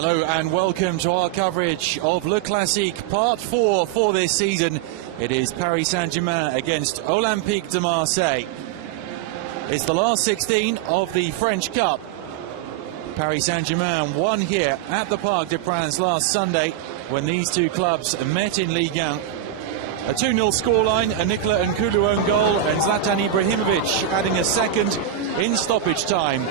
Hello and welcome to our coverage of Le Classique Part 4 for this season. It is Paris Saint-Germain against Olympique de Marseille. It's the last 16 of the French Cup. Paris Saint-Germain won here at the Parc des Princes last Sunday when these two clubs met in Ligue 1. A 2-0 scoreline, a Nicolas Nkoulou own goal and Zlatan Ibrahimovic adding a second in stoppage time.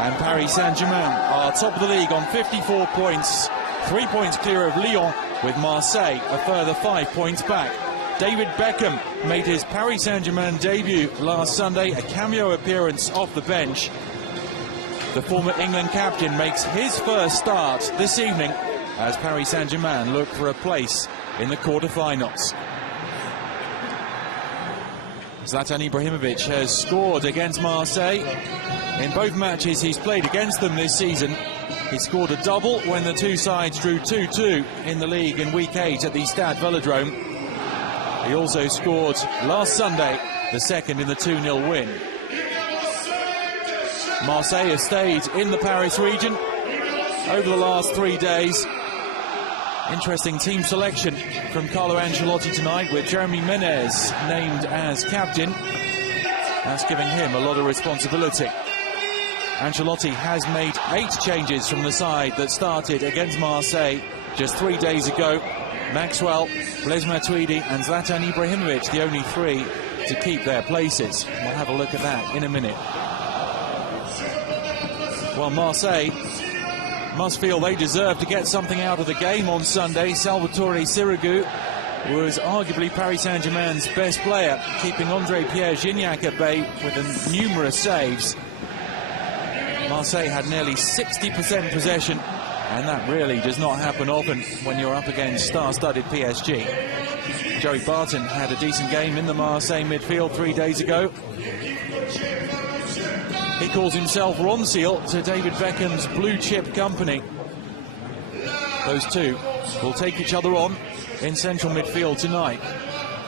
And Paris Saint-Germain are top of the league on 54 points, 3 points clear of Lyon, with Marseille a further 5 points back. David Beckham made his Paris Saint-Germain debut last Sunday, a cameo appearance off the bench. The former England captain makes his first start this evening as Paris Saint-Germain look for a place in the quarter-finals. Zlatan Ibrahimovic has scored against Marseille. In both matches he's played against them this season. He scored a double when the two sides drew 2-2 in the league in Week 8 at the Stade Velodrome. He also scored last Sunday, the second in the 2-0 win. Marseille has stayed in the Paris region over the last 3 days. Interesting team selection from Carlo Ancelotti tonight, with Jérémy Menez named as captain. That's giving him a lot of responsibility. Ancelotti has made 8 changes from the side that started against Marseille just 3 days ago. Maxwell, Blaise Matuidi and Zlatan Ibrahimovic, the only 3 to keep their places. We'll have a look at that in a minute. Well, Marseille must feel they deserve to get something out of the game on Sunday. Salvatore Sirigu was arguably Paris Saint-Germain's best player, keeping André-Pierre Gignac at bay with numerous saves. Marseille had nearly 60% possession, and that really does not happen often when you're up against star-studded PSG. Joey Barton had a decent game in the Marseille midfield 3 days ago. He calls himself Ronseal to David Beckham's blue-chip company. Those two will take each other on in central midfield tonight.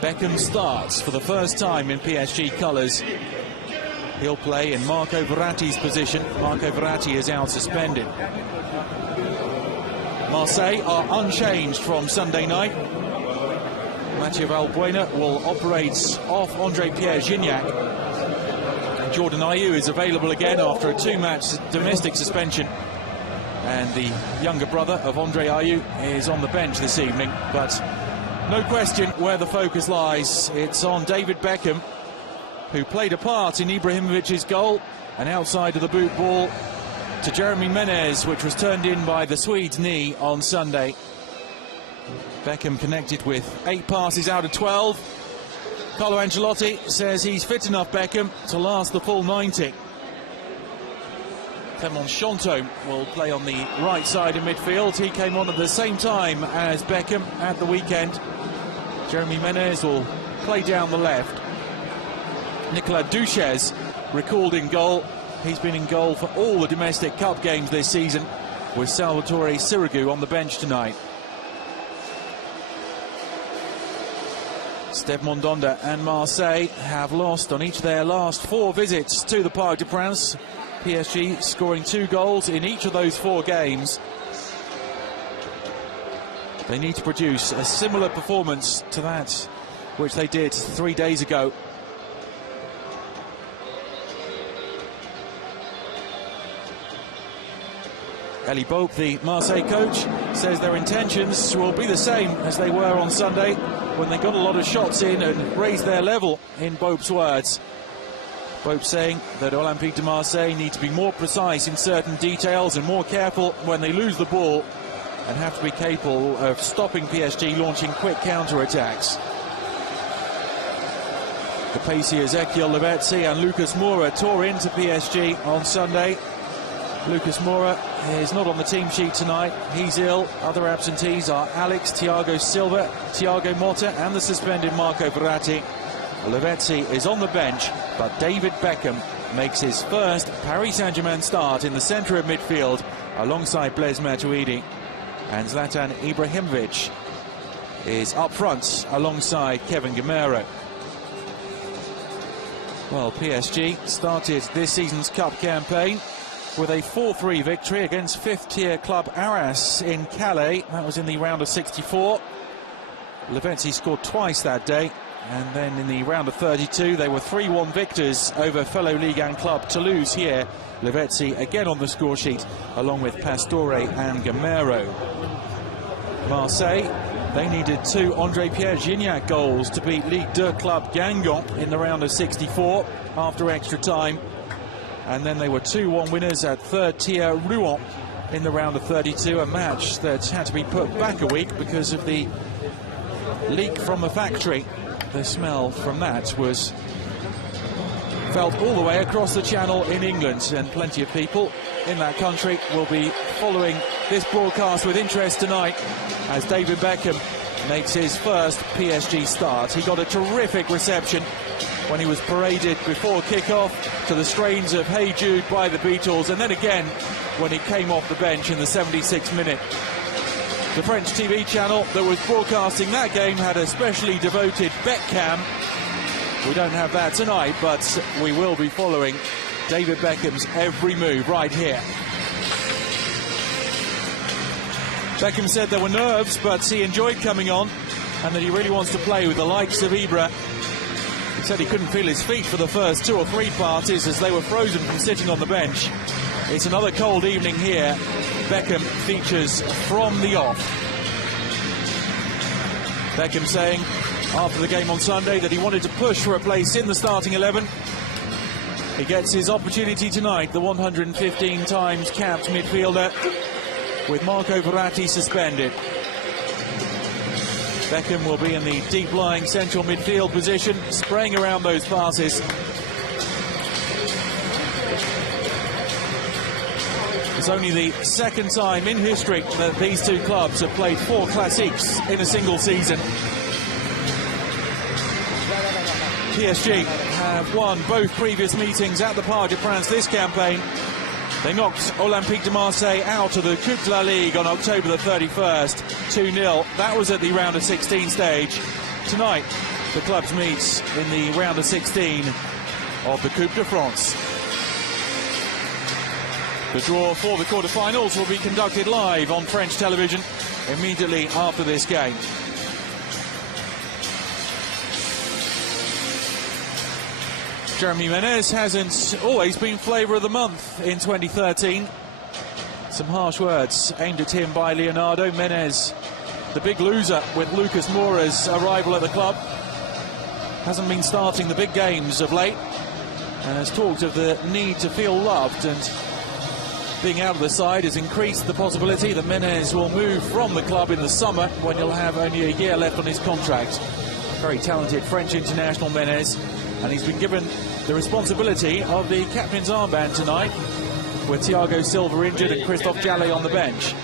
Beckham starts for the first time in PSG colours. He'll play in Marco Verratti's position. Marco Verratti is out suspended. Marseille are unchanged from Sunday night. Mathieu Valbuena will operate off André-Pierre Gignac. Jordan Ayew is available again after a 2-match domestic suspension. And the younger brother of Andre Ayew is on the bench this evening. But no question where the focus lies. It's on David Beckham, who played a part in Ibrahimovic's goal, an outside of the boot ball to Jérémy Menez, which was turned in by the Swede's knee on Sunday. Beckham connected with 8 passes out of 12. Carlo Ancelotti says he's fit enough, Beckham, to last the full 90. Clement Chantôme will play on the right side of midfield. He came on at the same time as Beckham at the weekend. Jérémy Menez will play down the left. Nicolas Duches recalled in goal. He's been in goal for all the domestic cup games this season, with Salvatore Sirigu on the bench tonight. Steve Mandanda and Marseille have lost on each of their last 4 visits to the Parc des Princes. PSG scoring 2 goals in each of those 4 games. They need to produce a similar performance to that which they did 3 days ago. Elie Boep, the Marseille coach, says their intentions will be the same as they were on Sunday when they got a lot of shots in and raised their level, in Boep's words. Boep saying that Olympique de Marseille need to be more precise in certain details and more careful when they lose the ball, and have to be capable of stopping PSG launching quick counter-attacks. The pacey Ezequiel Lavezzi and Lucas Moura tore into PSG on Sunday. Lucas Moura is not on the team sheet tonight. He's ill. Other absentees are Alex, Thiago Silva, Thiago Motta and the suspended Marco Verratti. Lavezzi is on the bench, but David Beckham makes his first Paris Saint-Germain start in the centre of midfield alongside Blaise Matuidi. And Zlatan Ibrahimovic is up front alongside Kevin Gamero. Well, PSG started this season's cup campaign with a 4-3 victory against fifth-tier club Arras in Calais. That was in the round of 64. Lavezzi scored twice that day, and then in the round of 32 they were 3-1 victors over fellow Ligue 1 club Toulouse here. Lavezzi again on the score sheet, along with Pastore and Gamero. Marseille, they needed 2 André-Pierre Gignac goals to beat Ligue 2 club Guingamp in the round of 64 after extra time. And then they were 2-1 winners at third-tier Rouen in the round of 32, a match that had to be put back a week because of the leak from a factory. The smell from that was felt all the way across the channel in England, and plenty of people in that country will be following this broadcast with interest tonight as David Beckham makes his first PSG start. He got a terrific reception when he was paraded before kick-off to the strains of Hey Jude by the Beatles, and then again when he came off the bench in the 76th minute. The French TV channel that was broadcasting that game had a specially devoted Beckham. We don't have that tonight, but we will be following David Beckham's every move right here. Beckham said there were nerves, but he enjoyed coming on and that he really wants to play with the likes of Ibra. He said he couldn't feel his feet for the first 2 or 3 parties as they were frozen from sitting on the bench. It's another cold evening here. Beckham features from the off. Beckham saying after the game on Sunday that he wanted to push for a place in the starting 11. He gets his opportunity tonight, the 115 times capped midfielder, with Marco Verratti suspended. Beckham will be in the deep-lying central midfield position, spraying around those passes. It's only the second time in history that these two clubs have played 4 classiques in a single season. PSG have won both previous meetings at the Parc des Princes this campaign. They knocked Olympique de Marseille out of the Coupe de la Ligue on October the 31st, 2-0. That was at the round of 16 stage. Tonight, the clubs meet in the round of 16 of the Coupe de France. The draw for the quarter-finals will be conducted live on French television immediately after this game. Jeremy Menez hasn't always been flavour of the month in 2013. Some harsh words aimed at him by Leonardo. Menez, the big loser with Lucas Moura's arrival at the club, hasn't been starting the big games of late and has talked of the need to feel loved, and being out of the side has increased the possibility that Menez will move from the club in the summer when he'll have only a year left on his contract. Very talented French international Menez, and he's been given the responsibility of the captain's armband tonight, with Thiago Silva injured and Christophe Jallet on the bench.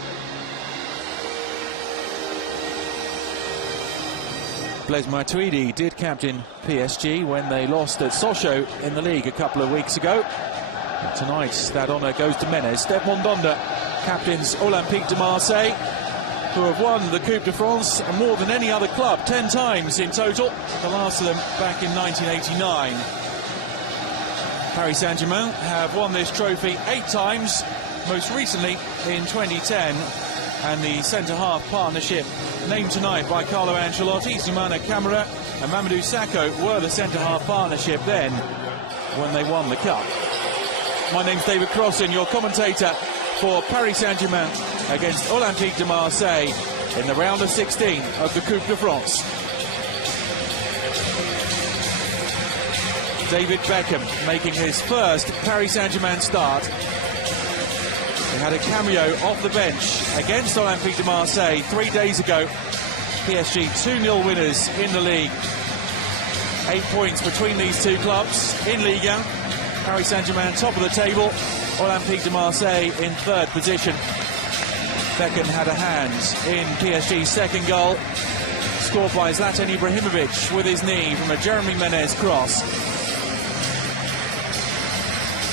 Blaise Matuidi did captain PSG when they lost at Sochaux in the league a couple of weeks ago. And tonight that honour goes to Menez. Step Mondonda captains Olympique de Marseille, who have won the Coupe de France more than any other club, 10 times in total, the last of them back in 1989. Paris Saint-Germain have won this trophy 8 times, most recently in 2010, and the centre-half partnership named tonight by Carlo Ancelotti, Soumana Camara and Mamadou Sakho were the centre-half partnership then when they won the cup. My name's David Crossan, your commentator for Paris Saint-Germain against Olympique de Marseille in the round of 16 of the Coupe de France. David Beckham making his first Paris Saint-Germain start. He had a cameo off the bench against Olympique de Marseille 3 days ago. PSG 2-0 winners in the league. 8 points between these two clubs in Ligue 1. Paris Saint-Germain top of the table, Olympique de Marseille in 3rd position. Beckham had a hand in PSG's second goal, scored by Zlatan Ibrahimovic with his knee from a Jeremy Menez cross.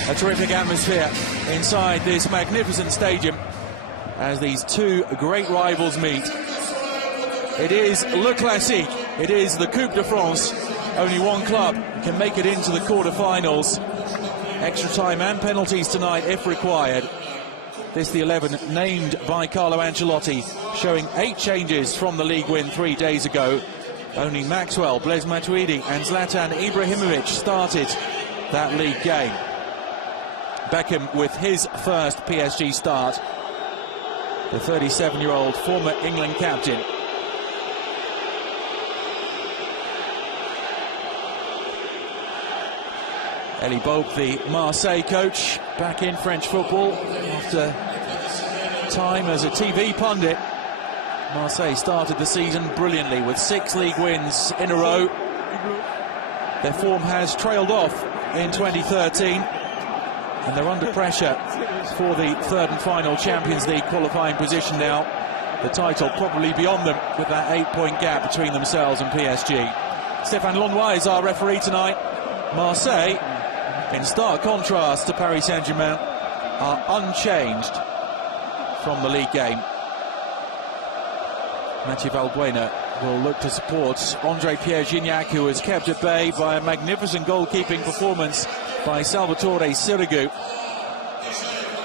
A terrific atmosphere inside this magnificent stadium as these two great rivals meet. It is Le Classique, it is the Coupe de France. Only one club can make it into the quarter-finals. Extra time and penalties tonight if required. This the 11 named by Carlo Ancelotti, showing 8 changes from the league win 3 days ago. Only Maxwell, Blaise Matuidi and Zlatan Ibrahimovic started that league game. Beckham with his first PSG start, the 37-year-old former England captain. Elie Boep, the Marseille coach, back in French football after time as a TV pundit. Marseille started the season brilliantly with 6 league wins in a row. Their form has trailed off in 2013 and they're under pressure for the 3rd and final Champions League qualifying position now. The title probably beyond them with that 8-point gap between themselves and PSG. Stéphane Lonnois is our referee tonight. Marseille, in stark contrast to Paris Saint-Germain, are unchanged from the league game. Mathieu Valbuena will look to support André Pierre-Gignac, who was kept at bay by a magnificent goalkeeping performance by Salvatore Sirigu.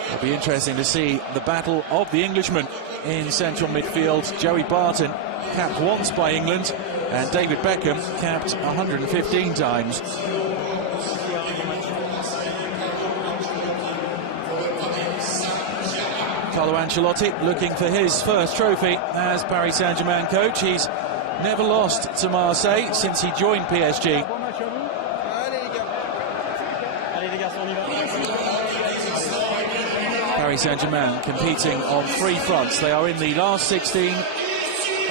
It'll be interesting to see the battle of the Englishmen in central midfield. Joey Barton, capped once by England, and David Beckham, capped 115 times. Carlo Ancelotti looking for his first trophy as Paris Saint-Germain coach. He's never lost to Marseille since he joined PSG. Paris Saint-Germain competing on 3 fronts. They are in the last 16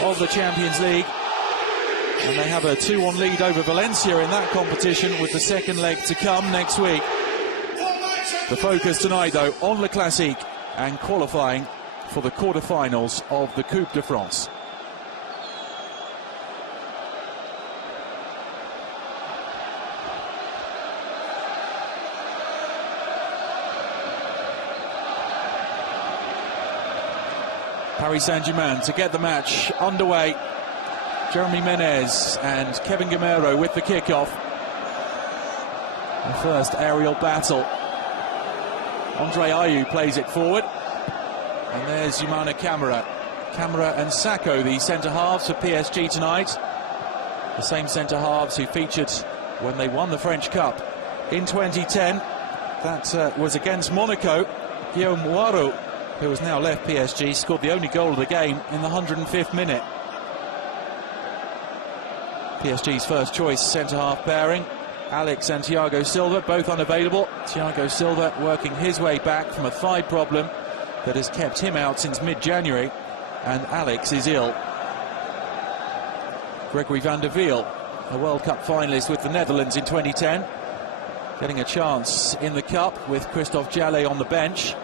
of the Champions League, and they have a 2-1 lead over Valencia in that competition, with the second leg to come next week. The focus tonight, though, on Le Classique and qualifying for the quarter-finals of the Coupe de France. Paris Saint-Germain to get the match underway. Jeremy Menez and Kevin Gamero with the kickoff. The first aerial battle. Andre Ayew plays it forward. And there's Youmana Camara. Camara and Sakho, the centre-halves for PSG tonight. The same centre-halves who featured when they won the French Cup in 2010. That was against Monaco. Guillaume Moirot, who has now left PSG, scored the only goal of the game in the 105th minute. PSG's first choice centre-half pairing, Alex and Thiago Silva, both unavailable. Thiago Silva working his way back from a thigh problem that has kept him out since mid-January, and Alex is ill. Gregory van der Wiel, a World Cup finalist with the Netherlands in 2010, getting a chance in the Cup with Christophe Jallet on the bench.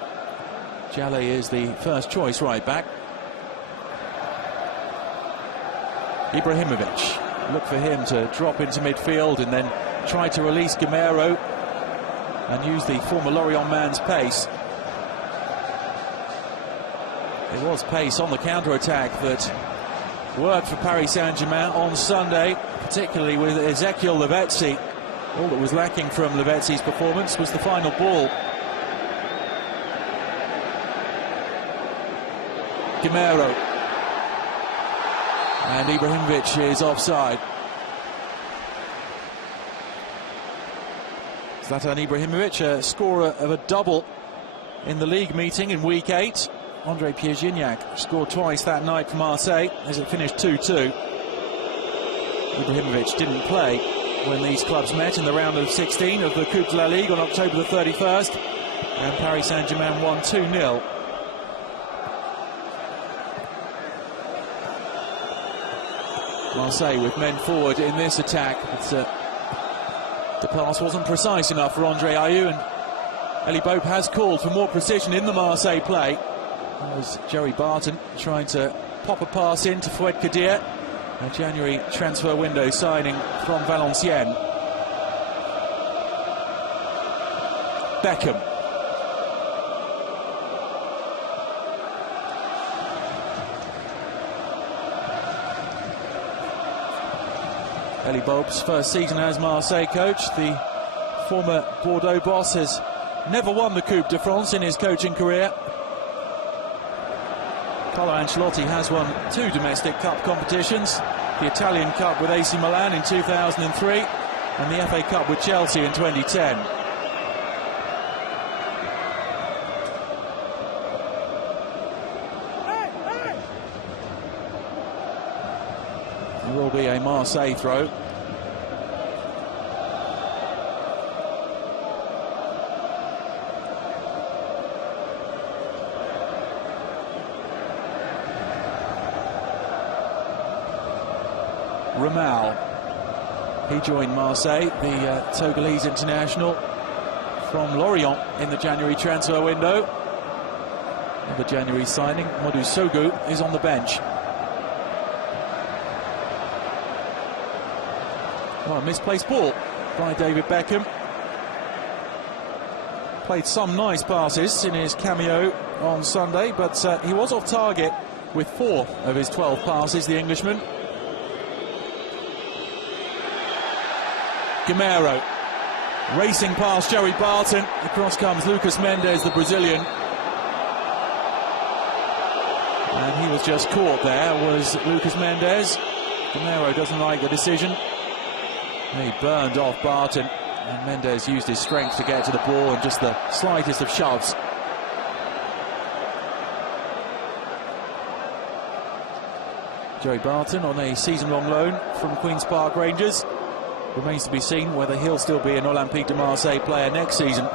Jallet is the first choice right back. Ibrahimovic, look for him to drop into midfield and then try to release Gamero and use the former Lorient man's pace. It was pace on the counter-attack that worked for Paris Saint-Germain on Sunday, particularly with Ezekiel Lavezzi. All that was lacking from Lavezzi's performance was the final ball. Gamero. And Ibrahimovic is offside. Zlatan Ibrahimovic, a scorer of a double in the league meeting in week 8. André Pierre-Gignac scored twice that night for Marseille as it finished 2-2. Ibrahimovic didn't play when these clubs met in the round of 16 of the Coupe de la Ligue on October the 31st, and Paris Saint-Germain won 2-0. Marseille with men forward in this attack, but the pass wasn't precise enough for Andre Ayew, and Elie Boep has called for more precision in the Marseille play. That was Joey Barton trying to pop a pass into Fouad Kadir, a January transfer window signing from Valenciennes. Beckham. Elie Boep's first season as Marseille coach, the former Bordeaux boss, has never won the Coupe de France in his coaching career. Carlo Ancelotti has won 2 domestic cup competitions, the Italian Cup with AC Milan in 2003 and the FA Cup with Chelsea in 2010. It will be a Marseille throw. Ramal, he joined Marseille, the Togolese international from Lorient in the January transfer window. Another January signing, Modou Sogu, is on the bench. Well, a misplaced ball by David Beckham. Played some nice passes in his cameo on Sunday, but he was off target with 4 of his 12 passes, the Englishman. Gamero racing past Joey Barton. Across comes Lucas Mendes, the Brazilian. And he was just caught there, was Lucas Mendes. Gamero doesn't like the decision. He burned off Barton, and Mendes used his strength to get to the ball and just the slightest of shoves. Joey Barton on a season-long loan from Queen's Park Rangers. Remains to be seen whether he'll still be an Olympique de Marseille player next season.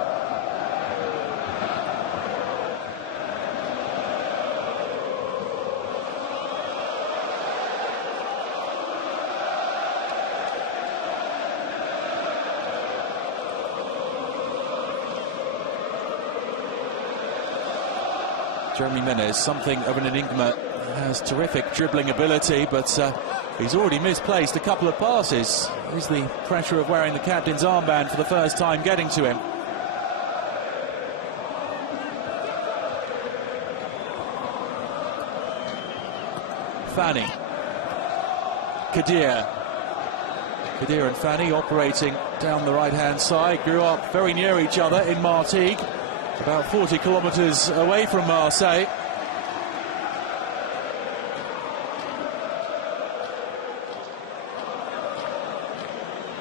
Jeremy Menez, something of an enigma, has terrific dribbling ability, but he's already misplaced a couple of passes. Is the pressure of wearing the captain's armband for the first time getting to him? Fanny, Kadir and Fanny operating down the right-hand side, grew up very near each other in Martigues, about 40 kilometres away from Marseille.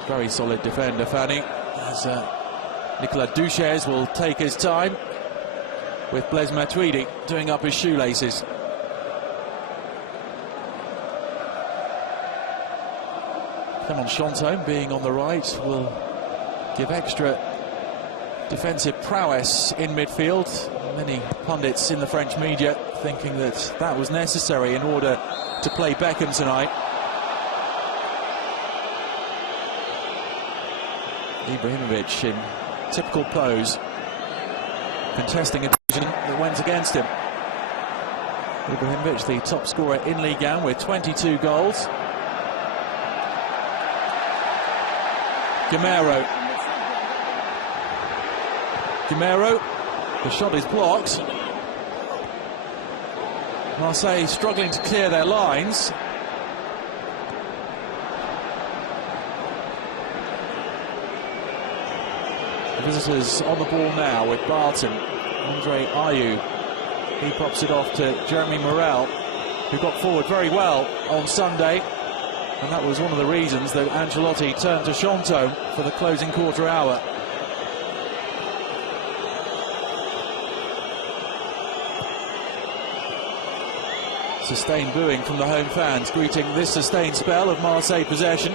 Very solid defender, Fanny, as Nicolas Duches will take his time, with Blaise Matuidi doing up his shoelaces. Clement Chantôme being on the right will give extra defensive prowess in midfield. Many pundits in the French media thinking that that was necessary in order to play Beckham tonight. Ibrahimovic in typical pose, contesting a decision that went against him. Ibrahimovic, the top scorer in Ligue 1 with 22 goals. Gamero, the shot is blocked. Marseille struggling to clear their lines. The visitors on the ball now with Barton. Andre Ayew, he pops it off to Jeremy Morel, who got forward very well on Sunday, and that was one of the reasons that Ancelotti turned to Chantôme for the closing quarter hour. Sustained booing from the home fans greeting this sustained spell of Marseille possession.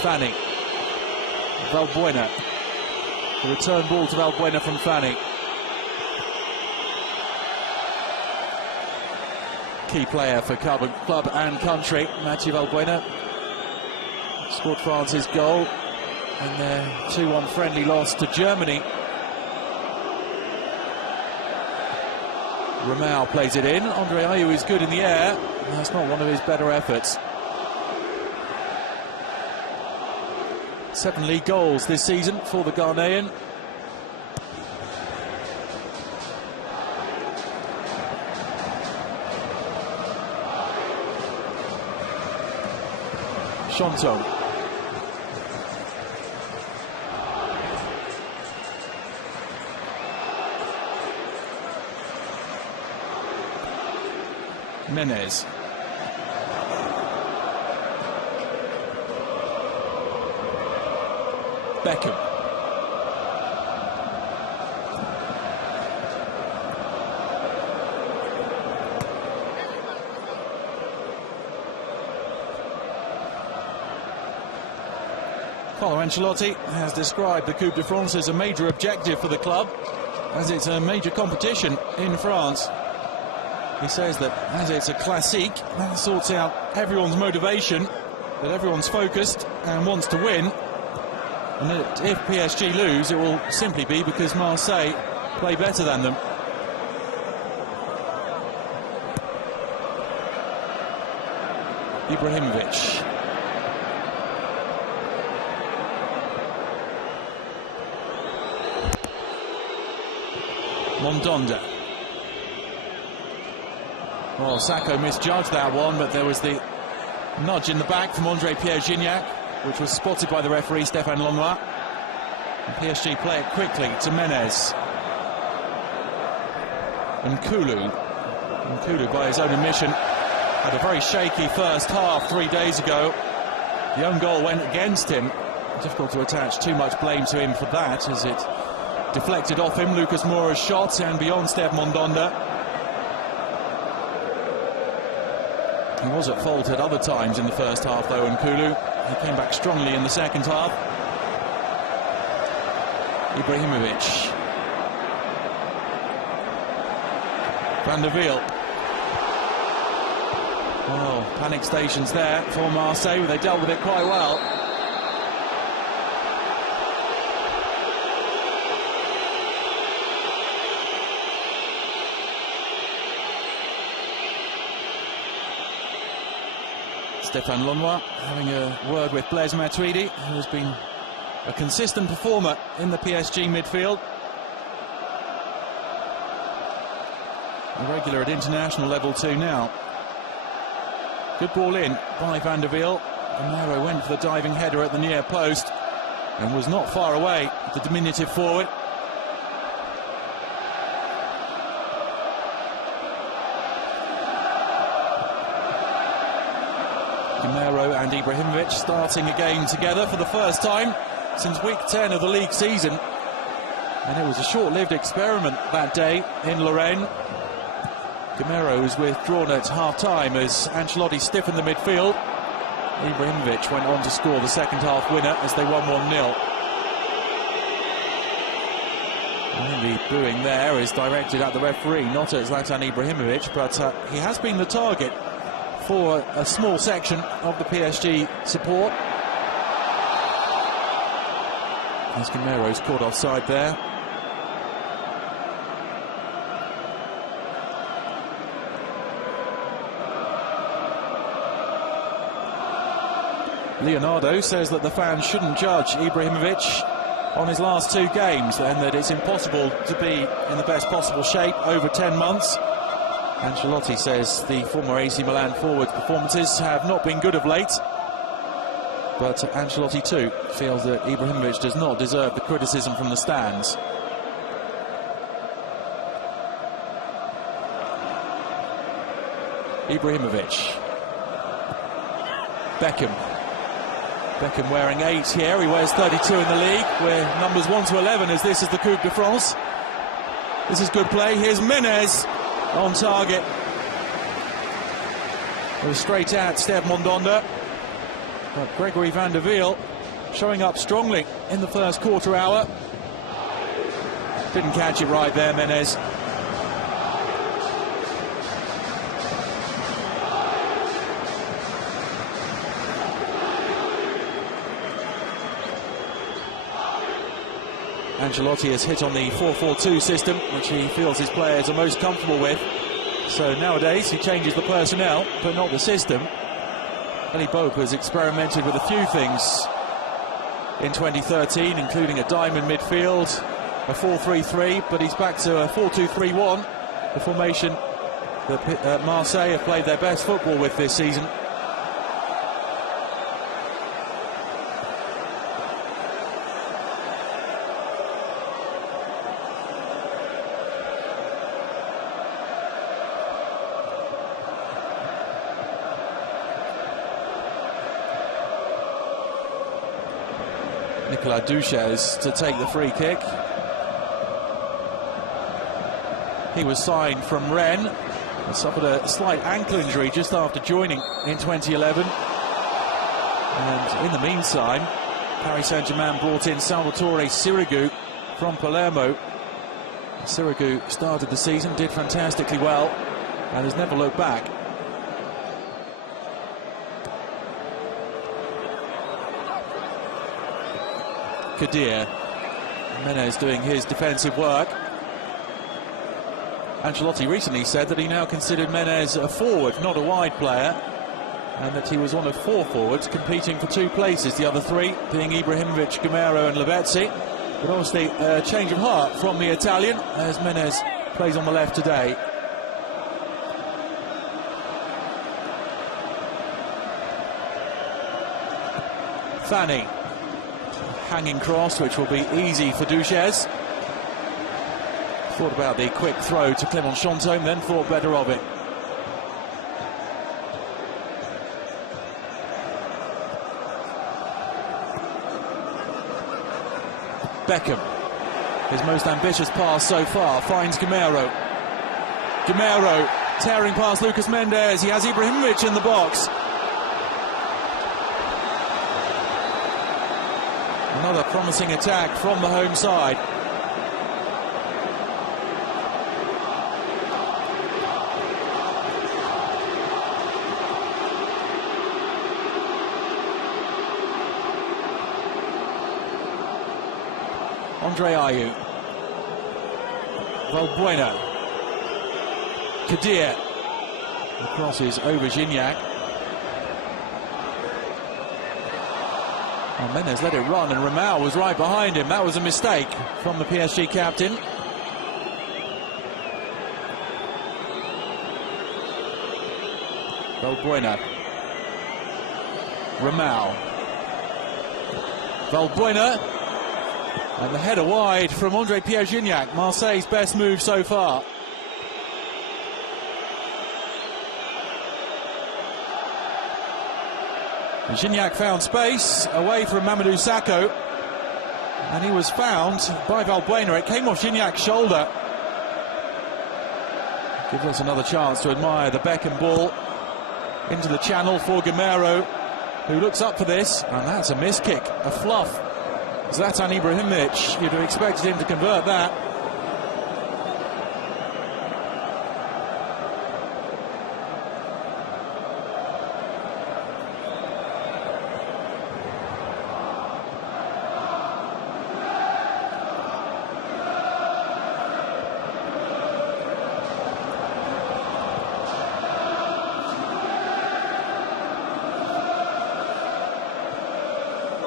Fanny, Valbuena, the return ball to Valbuena from Fanny. Key player for club and country, Mathieu Valbuena. Scored France's goal in their 2-1 friendly loss to Germany. Ramal plays it in. Andre Ayew is good in the air. That's not one of his better efforts. 7 league goals this season for the Ghanaian. Chanton. Menez. Beckham. Carlo Ancelotti has described the Coupe de France as a major objective for the club, as it's a major competition in France. He says that as it's a classique, that sorts out everyone's motivation, that everyone's focused and wants to win, and that if PSG lose, it will simply be because Marseille play better than them. Ibrahimovic. Mondonda. Well, Sacco misjudged that one, but there was the nudge in the back from André-Pierre Gignac, which was spotted by the referee Stéphane Lannoy. And PSG play it quickly to Menez. And Nkulu, by his own admission, had a very shaky first half 3 days ago. The own goal went against him. Difficult to attach too much blame to him for that, as it deflected off him. Lucas Moura's shot and beyond Steve Mondonda. He was at fault at other times in the first half, though, Nkulu. He came back strongly in the second half. Ibrahimovic. Van der Wiel. Oh, panic stations there for Marseille. They dealt with it quite well. Stéphane Lannoy having a word with Blaise Matuidi, who has been a consistent performer in the PSG midfield. A regular at international level too now. Good ball in by Van der Wiel. Amaro went for the diving header at the near post and was not far away, the diminutive forward. Amaro and Ibrahimovic starting a game together for the first time since week 10 of the league season. And it was a short-lived experiment that day in Lorraine. Gamero was withdrawn at half-time as Ancelotti stiffened the midfield. Ibrahimovic went on to score the second-half winner as they won 1-0. I think the booing there is directed at the referee, not at Zlatan Ibrahimovic, but he has been the target for a small section of the PSG support. As Gamero's caught offside there. Leonardo says that the fans shouldn't judge Ibrahimovic on his last 2 games, and that it's impossible to be in the best possible shape over 10 months. Ancelotti says the former AC Milan forward's performances have not been good of late, but Ancelotti too feels that Ibrahimovic does not deserve the criticism from the stands. Ibrahimovic. Beckham wearing 8 here, he wears 32 in the league, where numbers 1 to 11 as this is the Coupe de France. This is good play, here's Menez on target. It was straight at Steve Mondonda, but Gregory Van der Wiel showing up strongly in the first quarter hour. Didn't catch it right there, Menez. Ancelotti has hit on the 4-4-2 system, which he feels his players are most comfortable with. So nowadays he changes the personnel, but not the system. Elie Boep has experimented with a few things in 2013, including a diamond midfield, a 4-3-3, but he's back to a 4-2-3-1, the formation that Marseille have played their best football with this season. Nicolas Duches to take the free kick. He was signed from Rennes and suffered a slight ankle injury just after joining in 2011. And in the meantime, Paris Saint-Germain brought in Salvatore Sirigu from Palermo. Sirigu started the season, did fantastically well, and has never looked back. Kadir. Menez doing his defensive work. Ancelotti recently said that he now considered Menez a forward, not a wide player, and that he was one of 4 forwards competing for 2 places, the other 3 being Ibrahimovic, Gamero and Lavezzi. But obviously a change of heart from the Italian as Menez plays on the left today. Fanny. Hanging cross, which will be easy for Duches. Thought about the quick throw to Clément Chantôme, then thought better of it. Beckham, his most ambitious pass so far, finds Gamero. Gamero tearing past Lucas Mendes. He has Ibrahimovic in the box. Another promising attack from the home side. Andre Ayew. Valbuena. Kadir. The cross is over Gignac. Oh, Menez let it run and Ramal was right behind him. That was a mistake from the PSG captain. Valbuena. Ramal. Valbuena. And the header wide from Andre Pierre Gignac, Marseille's best move so far. Gignac found space away from Mamadou Sakho, and he was found by Valbuena. It came off Gignac's shoulder. Gives us another chance to admire the Beckham ball into the channel for Gamero, who looks up for this, and that's a miss kick, a fluff. Zlatan Ibrahimovic, you'd have expected him to convert that.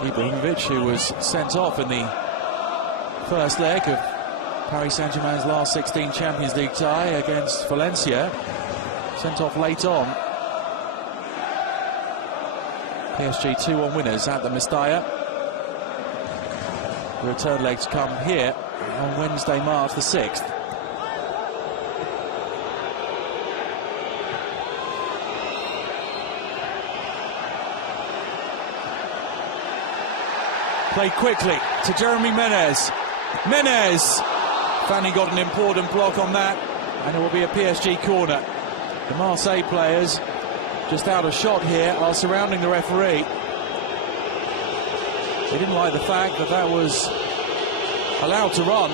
Ibrahimovic, who was sent off in the first leg of Paris Saint-Germain's last 16 Champions League tie against Valencia, sent off late on. PSG 2-1 winners at the Mestalla. The return leg to come here on Wednesday, March the 6th. Played quickly to Jeremy Menez. Menez! Fanny got an important block on that, and it will be a PSG corner. The Marseille players, just out of shot here, are surrounding the referee. They didn't like the fact that that was allowed to run.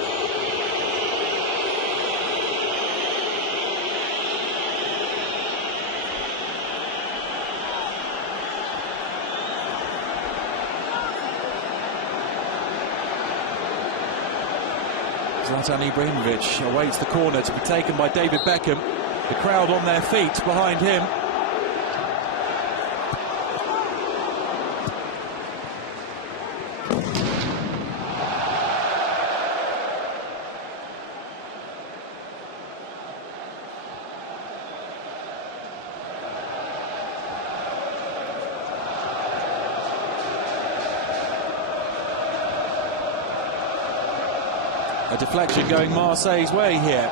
Zlatan Ibrahimovic awaits the corner to be taken by David Beckham. The crowd on their feet behind him. A deflection going Marseille's way here.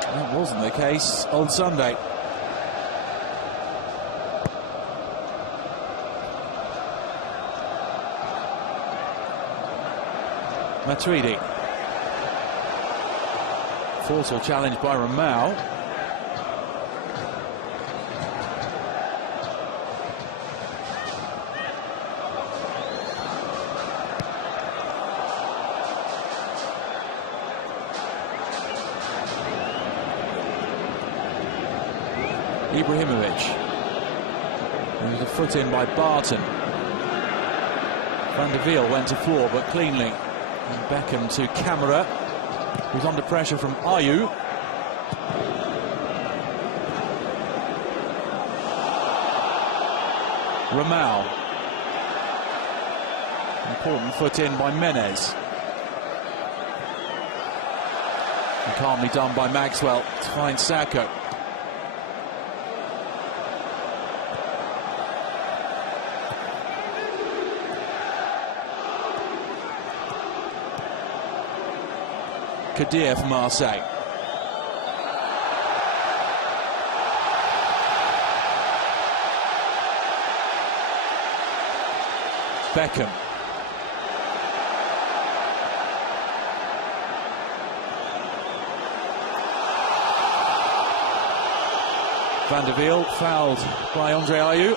That wasn't the case on Sunday. Matuidi. Forceful challenge by Ramau. Ibrahimovic. There was a foot in by Barton. Van der Wiel went to floor, but cleanly. And Beckham to Camera, who's under pressure from Ayew. Ramau. Important foot in by Menez. And calmly done by Maxwell to find Sacco. Kadir for Marseille. Beckham. Van der Wiel fouled by Andre Ayew.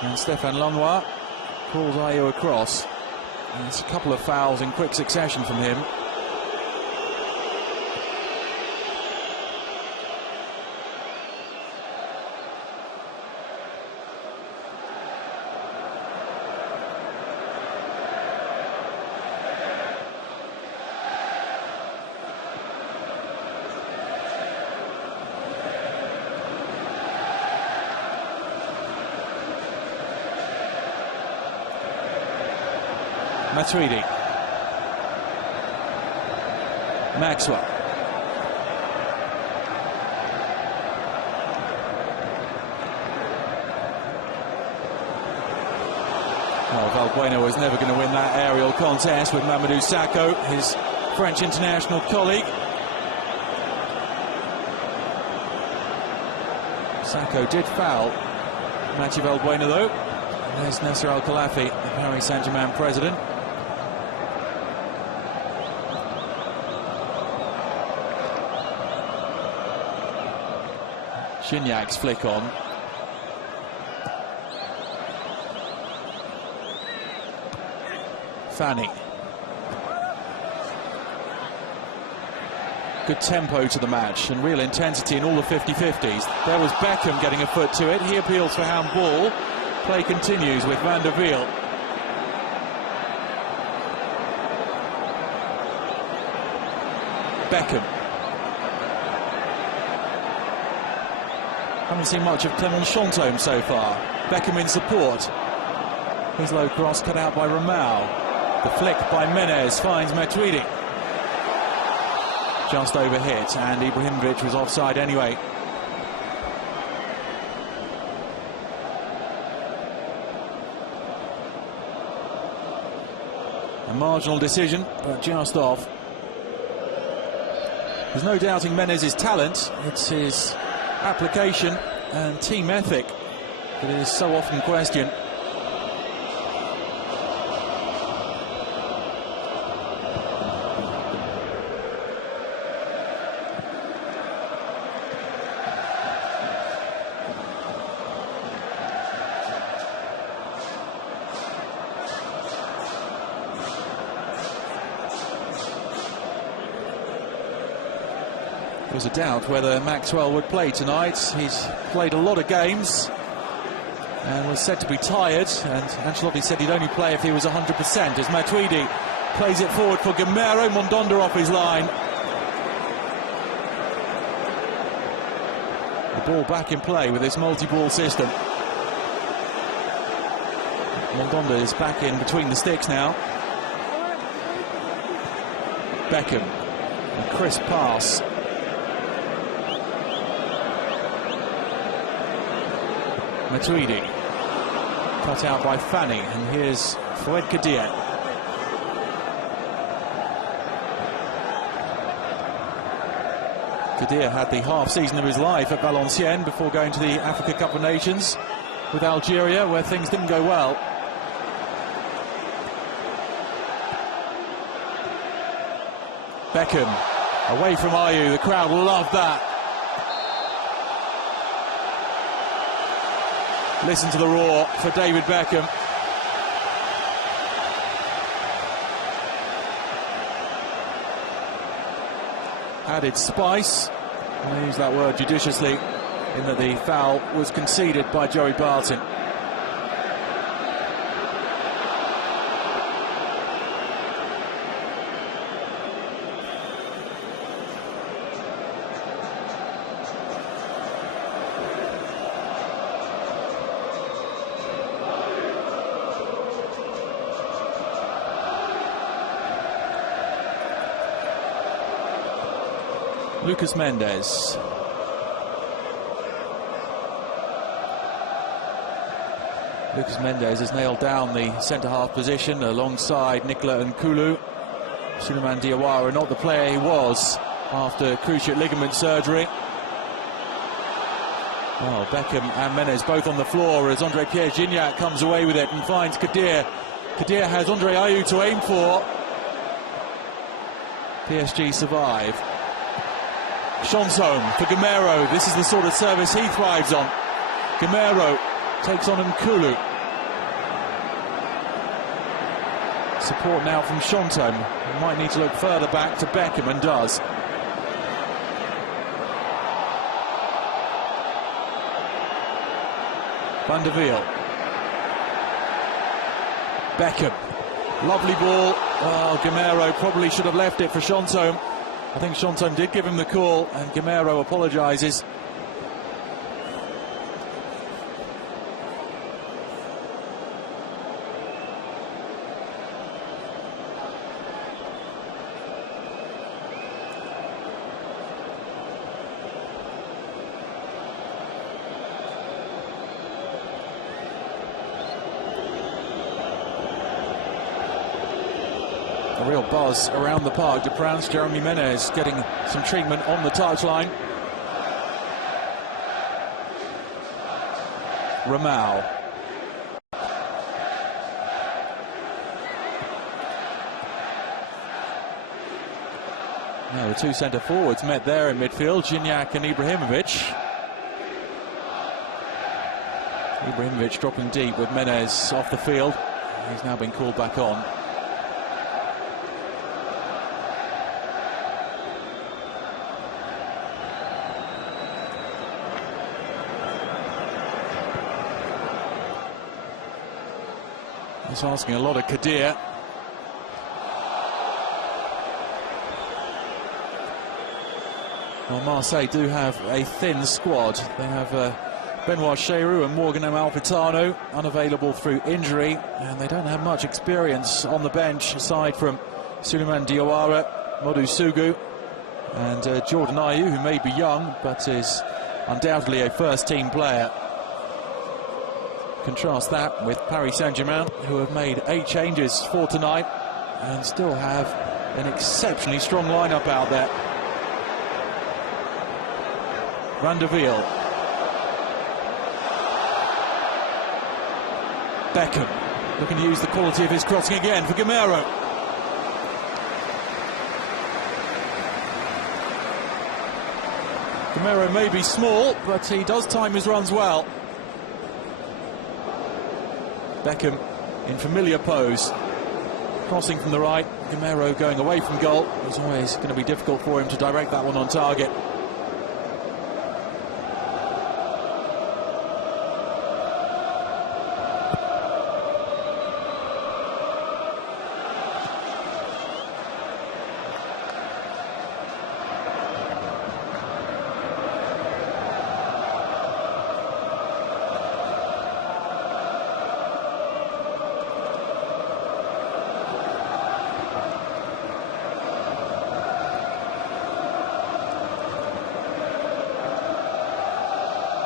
And Stéphane Lanois pulls Ayew across. And it's a couple of fouls in quick succession from him. Matuidi. Maxwell. Well, Valbuena was never going to win that aerial contest with Mamadou Sakho, his French international colleague. Sakho did foul Mathieu Valbuena though. And there's Nasser Al-Khelaifi, the Paris Saint-Germain president. Gignac's flick on. Fanny. Good tempo to the match and real intensity in all the 50-50s. There was Beckham getting a foot to it. He appeals for handball. Play continues with Van der Wiel. Beckham. Haven't seen much of Clement Chantôme so far. Beckham in support. His low cross cut out by Ramau. The flick by Menez finds Matuidi. Just overhit, and Ibrahimovic was offside anyway. A marginal decision, but just off. There's no doubting Menez's talent. It's his application and team ethic that is so often questioned. There was a doubt whether Maxwell would play tonight. He's played a lot of games and was said to be tired, and Ancelotti said he'd only play if he was 100%, as Matuidi plays it forward for Gamero. Mondonda off his line. The ball back in play with this multi-ball system. Mondonda is back in between the sticks now. Beckham, a crisp pass. Matuidi, cut out by Fanny, and here's Fouad Kadir. Kadir had the half season of his life at Valenciennes before going to the Africa Cup of Nations. with Algeria, where things didn't go well. Beckham away from Ayew. The crowd loved that. Listen to the roar for David Beckham. Added spice, and I use that word judiciously, in that the foul was conceded by Joey Barton. Lucas Mendes. Lucas Mendes has nailed down the centre-half position alongside Nicola Nkulu. Souleymane Diawara, not the player he was after cruciate ligament surgery. Oh, Beckham and Mendes both on the floor as André-Pierre Gignac comes away with it and finds Kadir. Kadir has Andre Ayew to aim for. PSG survive. Chansson for Gamero. This is the sort of service he thrives on. Gamero takes on Nkulu. Support now from Chansson. He might need to look further back to Beckham, and does. Van der Wiel. Beckham. Lovely ball. Oh, Gamero probably should have left it for Chansson. I think Chansson did give him the call, and Gamero apologises. A real buzz around the park. De France, Jeremy Menez getting some treatment on the touchline. Ramal. Now the two centre forwards met there in midfield, Gignac and Ibrahimovic. Ibrahimovic dropping deep with Menez off the field. He's now been called back on. He's asking a lot of Kadir. Well, Marseille do have a thin squad. They have Benoit Cheyrou and Morgan Amalfitano unavailable through injury, and they don't have much experience on the bench aside from Souleymane Diawara, Modou Sougou and Jordan Ayew, who may be young but is undoubtedly a first-team player. Contrast that with Paris Saint-Germain, who have made 8 changes for tonight and still have an exceptionally strong lineup out there. Van der Wiel. Beckham looking to use the quality of his crossing again for Gamero. Gamero may be small, but he does time his runs well. Beckham in familiar pose, crossing from the right. Gamero going away from goal. It's always going to be difficult for him to direct that one on target.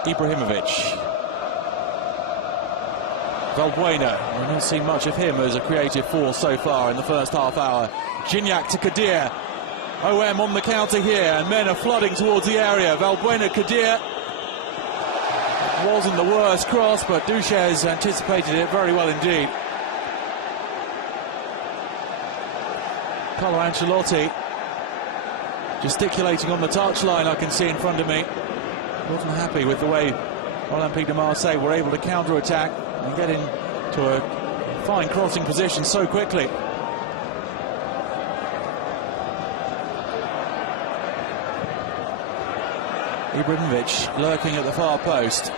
Ibrahimovic. Valbuena, we've not seen much of him as a creative force so far in the first half hour. Gignac to Kadir. OM on the counter here, and men are flooding towards the area. Valbuena, Kadir. wasn't the worst cross, but Duches anticipated it very well indeed. Carlo Ancelotti gesticulating on the touchline, I can see in front of me. Wasn't happy with the way Olympique de Marseille were able to counter-attack and get into a fine crossing position so quickly. Ibrahimovic lurking at the far post.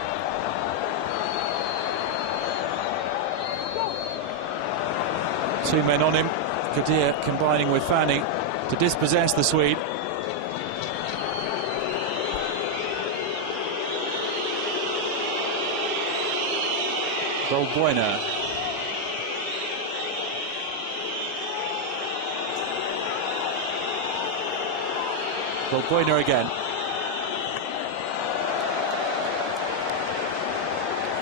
Two men on him. Kadir combining with Fanny to dispossess the Swede. Valbuena. Valbuena again.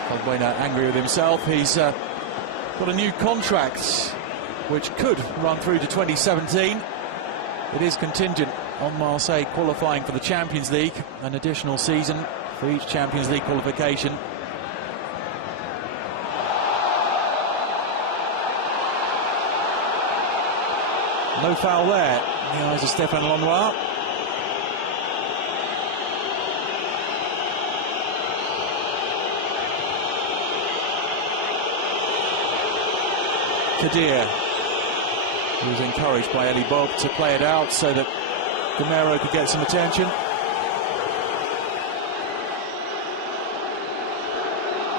Valbuena angry with himself. He's got a new contract which could run through to 2017. It is contingent on Marseille qualifying for the Champions League, an additional season for each Champions League qualification. No foul there in the eyes of Stéphane Lenoir. Kadir, who was encouraged by Elie Bob to play it out so that Gamero could get some attention.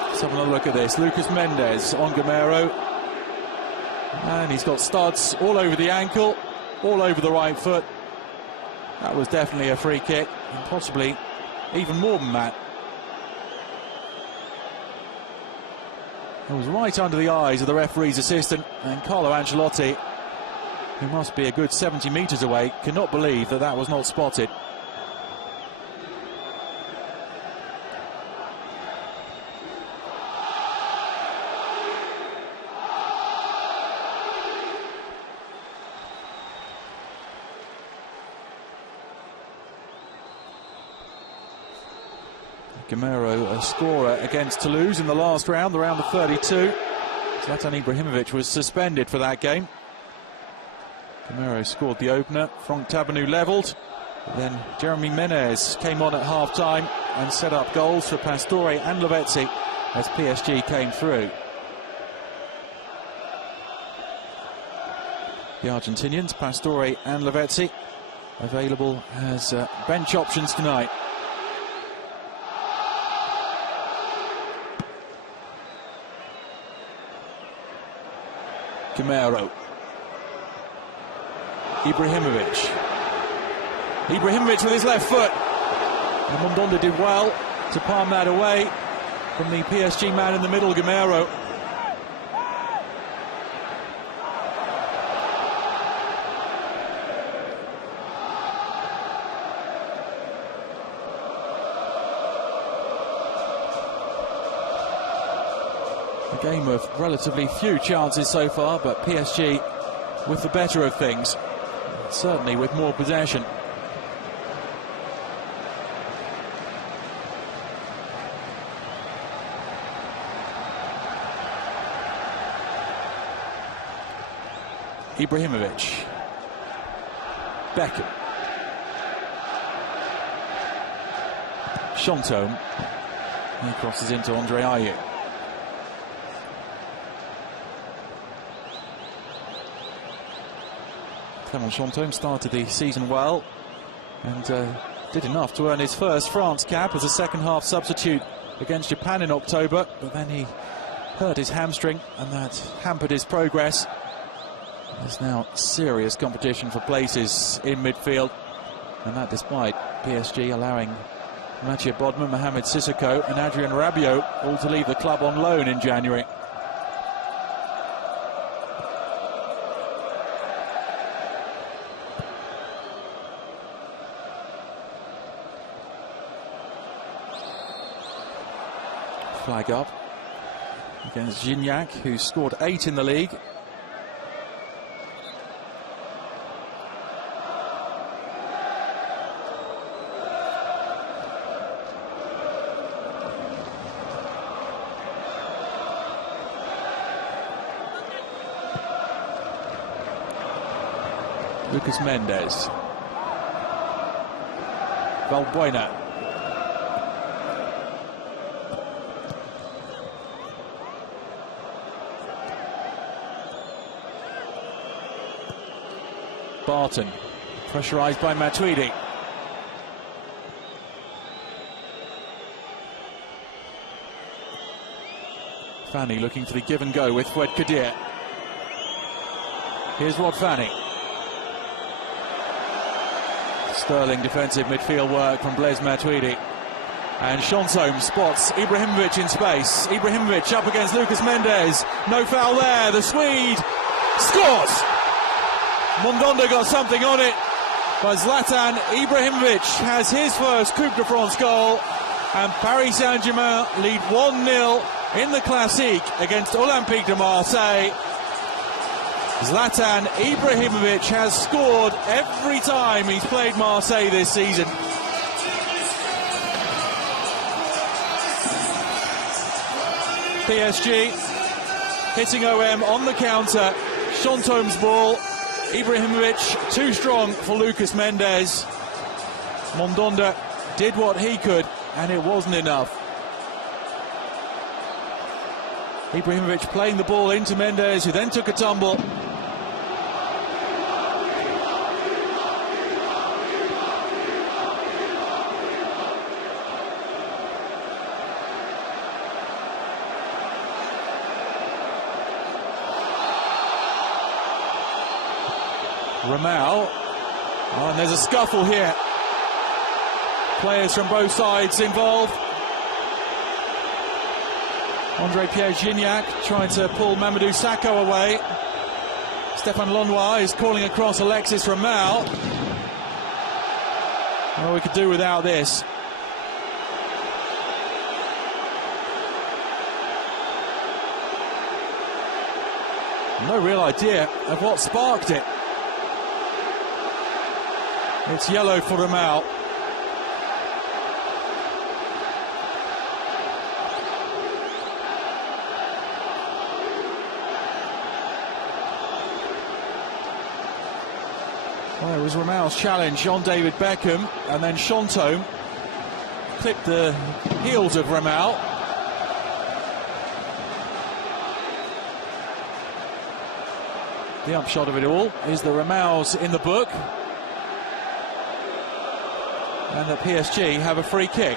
Let's have another look at this. Lucas Mendes on Gamero. And he's got studs all over the ankle, all over the right foot. That was definitely a free kick, and possibly even more than that. It was right under the eyes of the referee's assistant, and Carlo Ancelotti, who must be a good 70 metres away, cannot believe that that was not spotted. Gamero, a scorer against Toulouse in the last round, the round of 32. Zlatan Ibrahimovic was suspended for that game. Gamero scored the opener. Franck Tabernou levelled. Then Jeremy Menez came on at half-time and set up goals for Pastore and Lavezzi as PSG came through. The Argentinians, Pastore and Lavezzi, available as bench options tonight. Gamero. Ibrahimovic. Ibrahimovic with his left foot. And Mondonda did well to palm that away from the PSG man in the middle, Gamero. A game of relatively few chances so far, but PSG with the better of things, certainly with more possession. Ibrahimovic. Beckham. Chantôme. He crosses into Andre Ayew. Clément Chantôme started the season well and did enough to earn his first France cap as a second-half substitute against Japan in October, but then he hurt his hamstring and that hampered his progress. There's now serious competition for places in midfield, and that despite PSG allowing Mathieu Bodmer, Mohamed Sissoko and Adrien Rabiot all to leave the club on loan in January. Flag up against Gignac, who scored 8 in the league. Lucas Mendes. Valbuena. Barton, pressurised by Matuidi. Fanny looking for the give and go with Fouad Kadir. Here's Rod Fanny. Sterling defensive midfield work from Blaise Matuidi. And Chantôme spots Ibrahimovic in space. Ibrahimovic up against Lucas Mendes. No foul there. The Swede scores! Mondonda got something on it, but Zlatan Ibrahimovic has his first Coupe de France goal, and Paris Saint-Germain lead 1-0 in the Classique against Olympique de Marseille. Zlatan Ibrahimovic has scored every time he's played Marseille this season. PSG hitting OM on the counter. Chantôme's ball. Ibrahimovic too strong for Lucas Mendes. Mondonda did what he could, and it wasn't enough. Ibrahimovic playing the ball into Mendes, who then took a tumble. Ramal, oh, and there's a scuffle here. Players from both sides involved. André-Pierre Gignac trying to pull Mamadou Sakho away. Stéphane Lenoir is calling across Alexis Ramal. Well, we could do without this. No real idea of what sparked it. It's yellow for Ramal. Well, it was Ramal's challenge on David Beckham, and then Chantôme clipped the heels of Ramal. The upshot of it all is the Ramal's in the book, and the PSG have a free kick.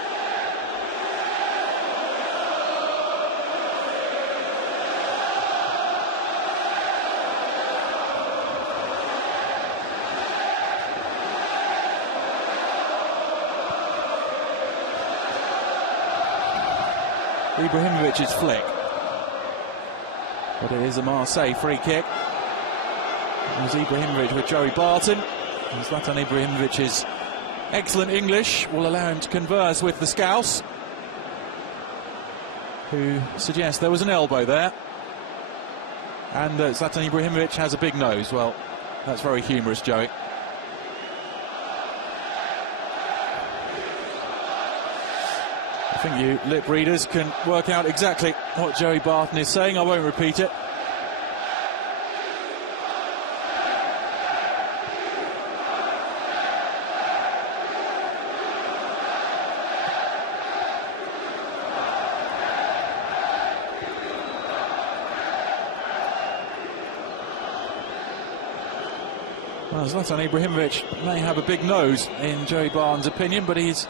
Ibrahimovic's flick, but it is a Marseille free kick. There's Ibrahimovic with Joey Barton, and Zlatan Ibrahimovic's excellent English will allow him to converse with the Scouse, who suggest there was an elbow there, and Zlatan Ibrahimovic has a big nose. Well, that's very humorous, Joey. I think you lip readers can work out exactly what Joey Barton is saying. I won't repeat it. Well, Zlatan Ibrahimovic may have a big nose in Joey Barton's opinion, but he's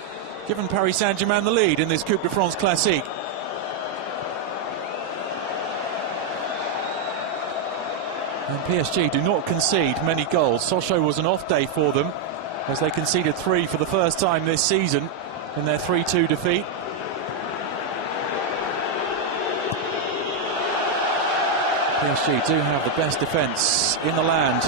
given Paris Saint-Germain the lead in this Coupe de France Classique. And PSG do not concede many goals. Sochaux was an off day for them, as they conceded 3 for the first time this season in their 3-2 defeat. PSG do have the best defence in the land.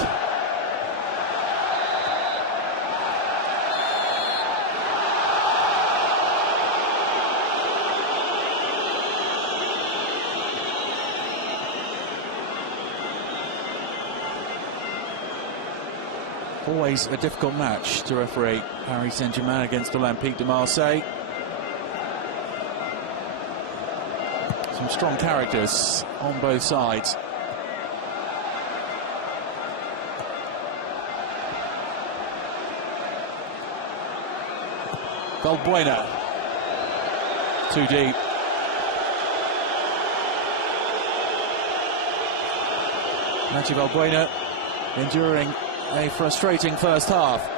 Always a difficult match to referee, Paris Saint-Germain against Olympique de Marseille. Some strong characters on both sides. Valbuena. Too deep. Nacho Valbuena enduring a frustrating first half.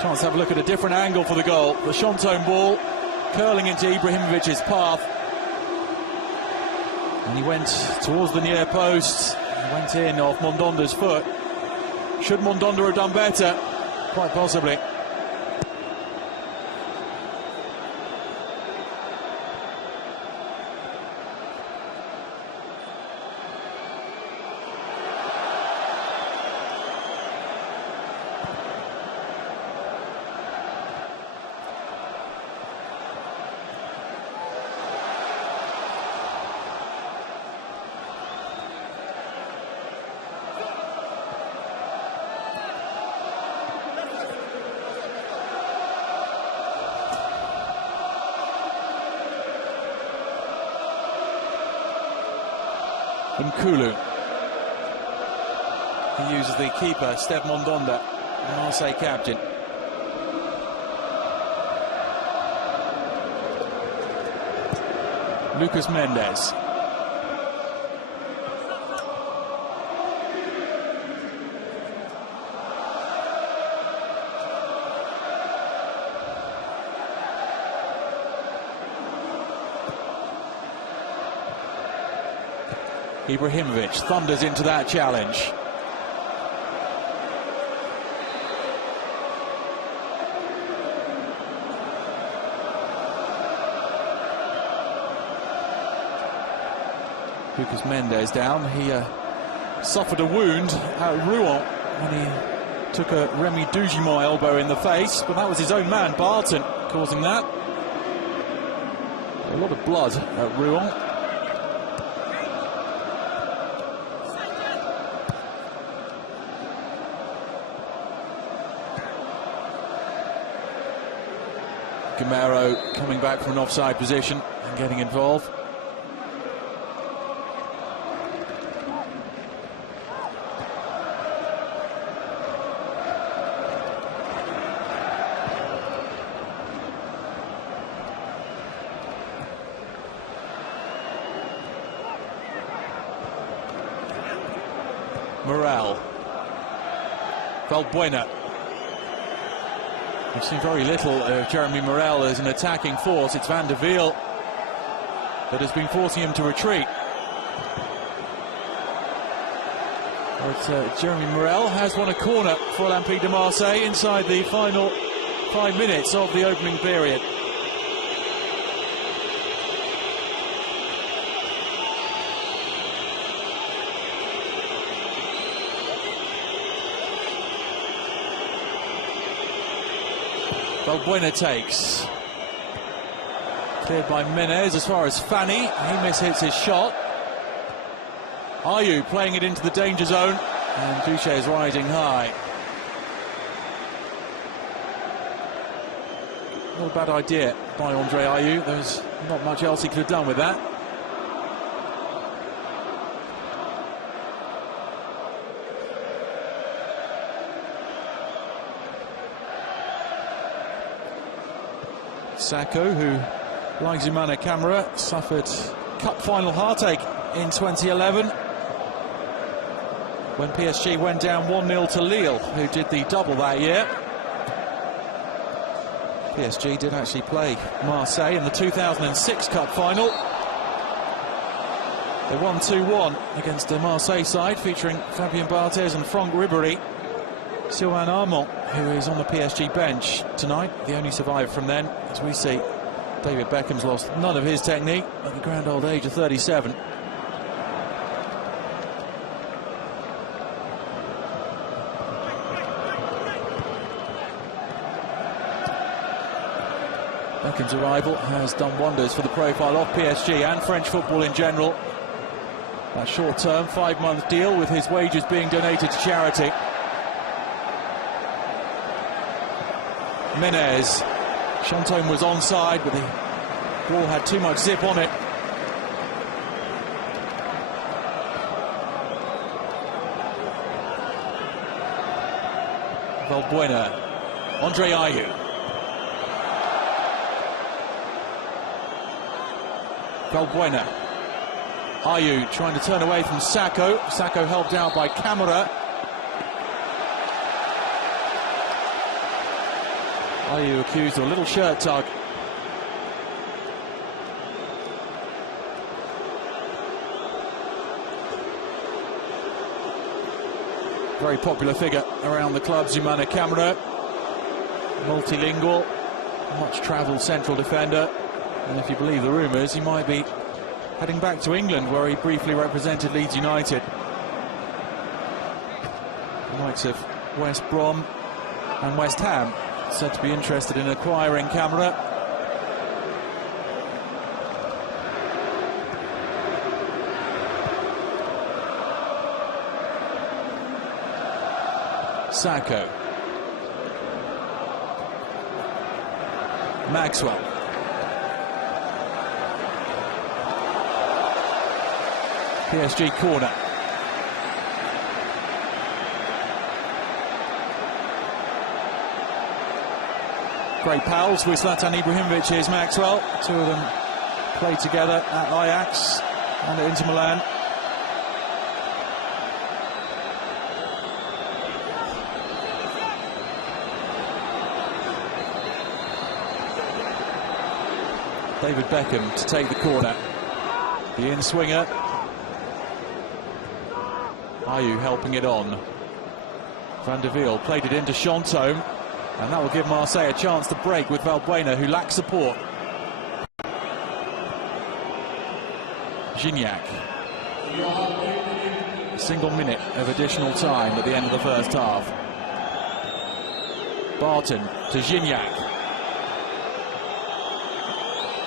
Chance to have a look at a different angle for the goal. The Chantôme ball curling into Ibrahimovic's path. And he went towards the near post. He went in off Mondonda's foot. Should Mondonda have done better? Quite possibly. Nkulu. He uses the keeper, Steve Mondonda, the Marseille captain. Lucas Mendes. Ibrahimovic thunders into that challenge. Lucas Mendes down. He suffered a wound at Rouen when he took a Remy Dugimon elbow in the face, but that was his own man, Barton, causing that. A lot of blood at Rouen. Gamero coming back from an offside position and getting involved. Morel. Valbuena. We've seen very little of Jeremy Morel as an attacking force. It's Van der Wiel that has been forcing him to retreat. But Jeremy Morel has won a corner for Olympique de Marseille inside the final 5 minutes of the opening period. Valbuena takes. Cleared by Menez as far as Fanny. He mishits his shot. Ayew playing it into the danger zone. And Duché is riding high. Not a bad idea by Andre Ayew. There's not much else he could have done with that. Sacco, who, like Zoumana Camara, suffered cup final heartache in 2011 when PSG went down 1-0 to Lille, who did the double that year. PSG did actually play Marseille in the 2006 cup final. They won 2-1 against the Marseille side, featuring Fabien Barthez and Franck Ribéry. Sylvain Armand, who is on the PSG bench tonight, the only survivor from then. As we see, David Beckham's lost none of his technique at the grand old age of 37. Beckham's arrival has done wonders for the profile of PSG and French football in general. That short-term 5-month deal with his wages being donated to charity. Menez. Chantôme was onside, but the ball had too much zip on it. Valbuena, Andre Ayew. Valbuena. Ayew trying to turn away from Sacco. Sacco helped out by Camara. Ayew accused of a little shirt tug. Very popular figure around the club, Zoumana Camara. Multilingual, much travelled central defender. And if you believe the rumours, he might be heading back to England, where he briefly represented Leeds United. The likes of West Brom and West Ham said to be interested in acquiring Camara. Sacco. Maxwell. PSG corner. Great pals with Zlatan Ibrahimovic. Here's Maxwell. Two of them played together at Ajax and at Inter Milan. David Beckham to take the corner. The in-swinger. Ayew helping it on. Van der Wiel played it into Chantôme, and that will give Marseille a chance to break with Valbuena, who lacks support. Gignac. A single minute of additional time at the end of the first half. Barton to Gignac.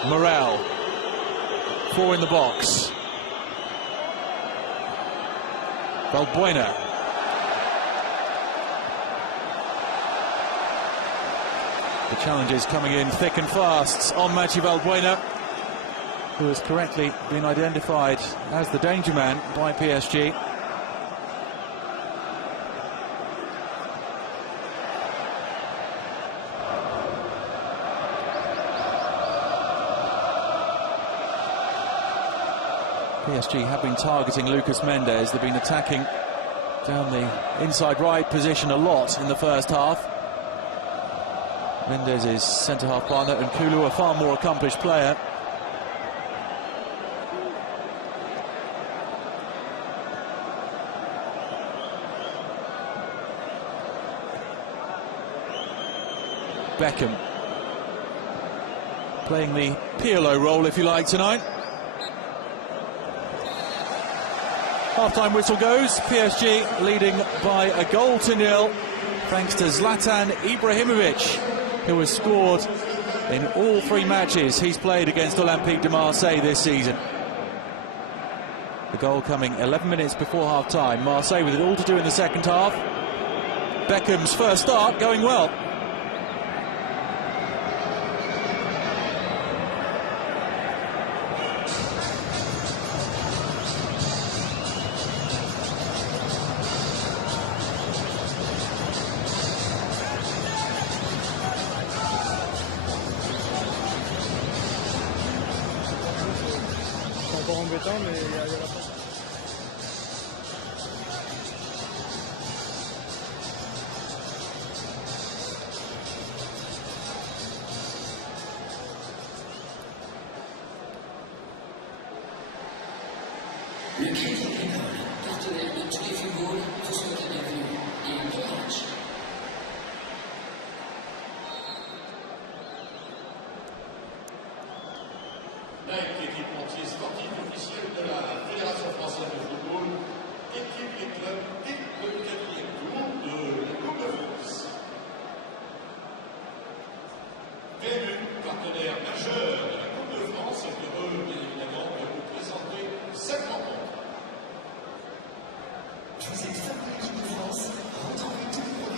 Morel. Four in the box. Valbuena. The challenges coming in thick and fast on Mathieu Valbuena, who has correctly been identified as the danger man by PSG. PSG have been targeting Lucas Mendes. They've been attacking down the inside right position a lot in the first half. Mendes is centre-half partner, and Kulu a far more accomplished player. Beckham playing the Pirlo role, if you like, tonight. Half-time whistle goes. PSG leading by a goal to nil, thanks to Zlatan Ibrahimovic, who has scored in all three matches he's played against Olympique de Marseille this season. The goal coming 11 minutes before half-time. Marseille with it all to do in the second half. Beckham's first start going well. Encore embêtant, mais il y a la place. Le Crédit Agricole, partenaire de tous les footballs, vous souhaite la bienvenue et un bon match. L'équipementier sportif officiel de la Fédération française de football équipe les clubs dès le 4e tour de la Coupe de France. PMU, partenaire majeur de la Coupe de France, est heureux bien évidemment de vous présenter cette rencontre. Tous les clubs de l'équipe de France rentrent en tout pour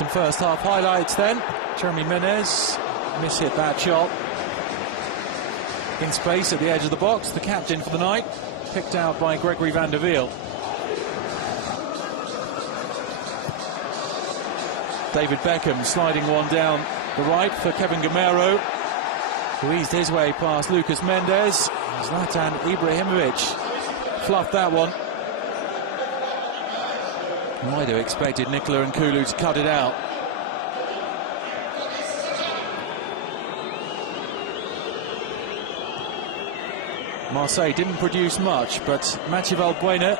Some first half highlights then. Jeremy Menez miss-hit that shot. In space at the edge of the box, the captain for the night, picked out by Gregory van der Wiel. David Beckham sliding one down the right for Kevin Gamero, who eased his way past Lucas Mendes. Zlatan Ibrahimovic fluffed that one. I'd have expected Nicola and Kulu to cut it out. Marseille didn't produce much, but Mathieu Valbuena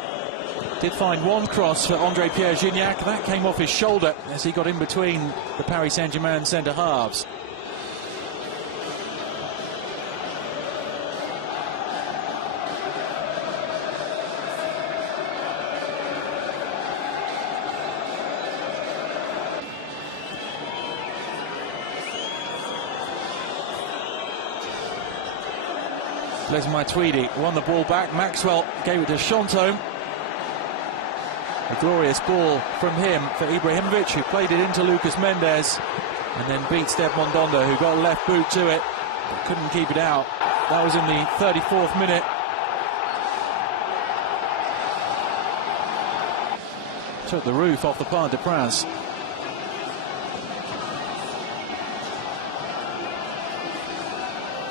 did find one cross for André-Pierre Gignac. That came off his shoulder as he got in between the Paris Saint-Germain centre-halves. Les Matuidi won the ball back. Maxwell gave it to Chantôme. A glorious ball from him for Ibrahimovic, who played it into Lucas Mendes and then beat Step Mondondo, who got a left boot to it but couldn't keep it out. That was in the 34th minute. Took the roof off the Parc des Princes.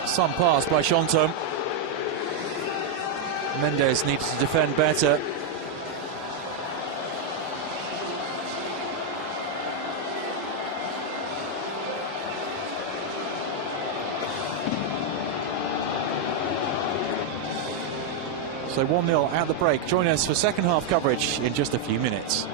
Some pass by Chantôme. Mendes needs to defend better. So 1-0 at the break. Join us for second half coverage in just a few minutes.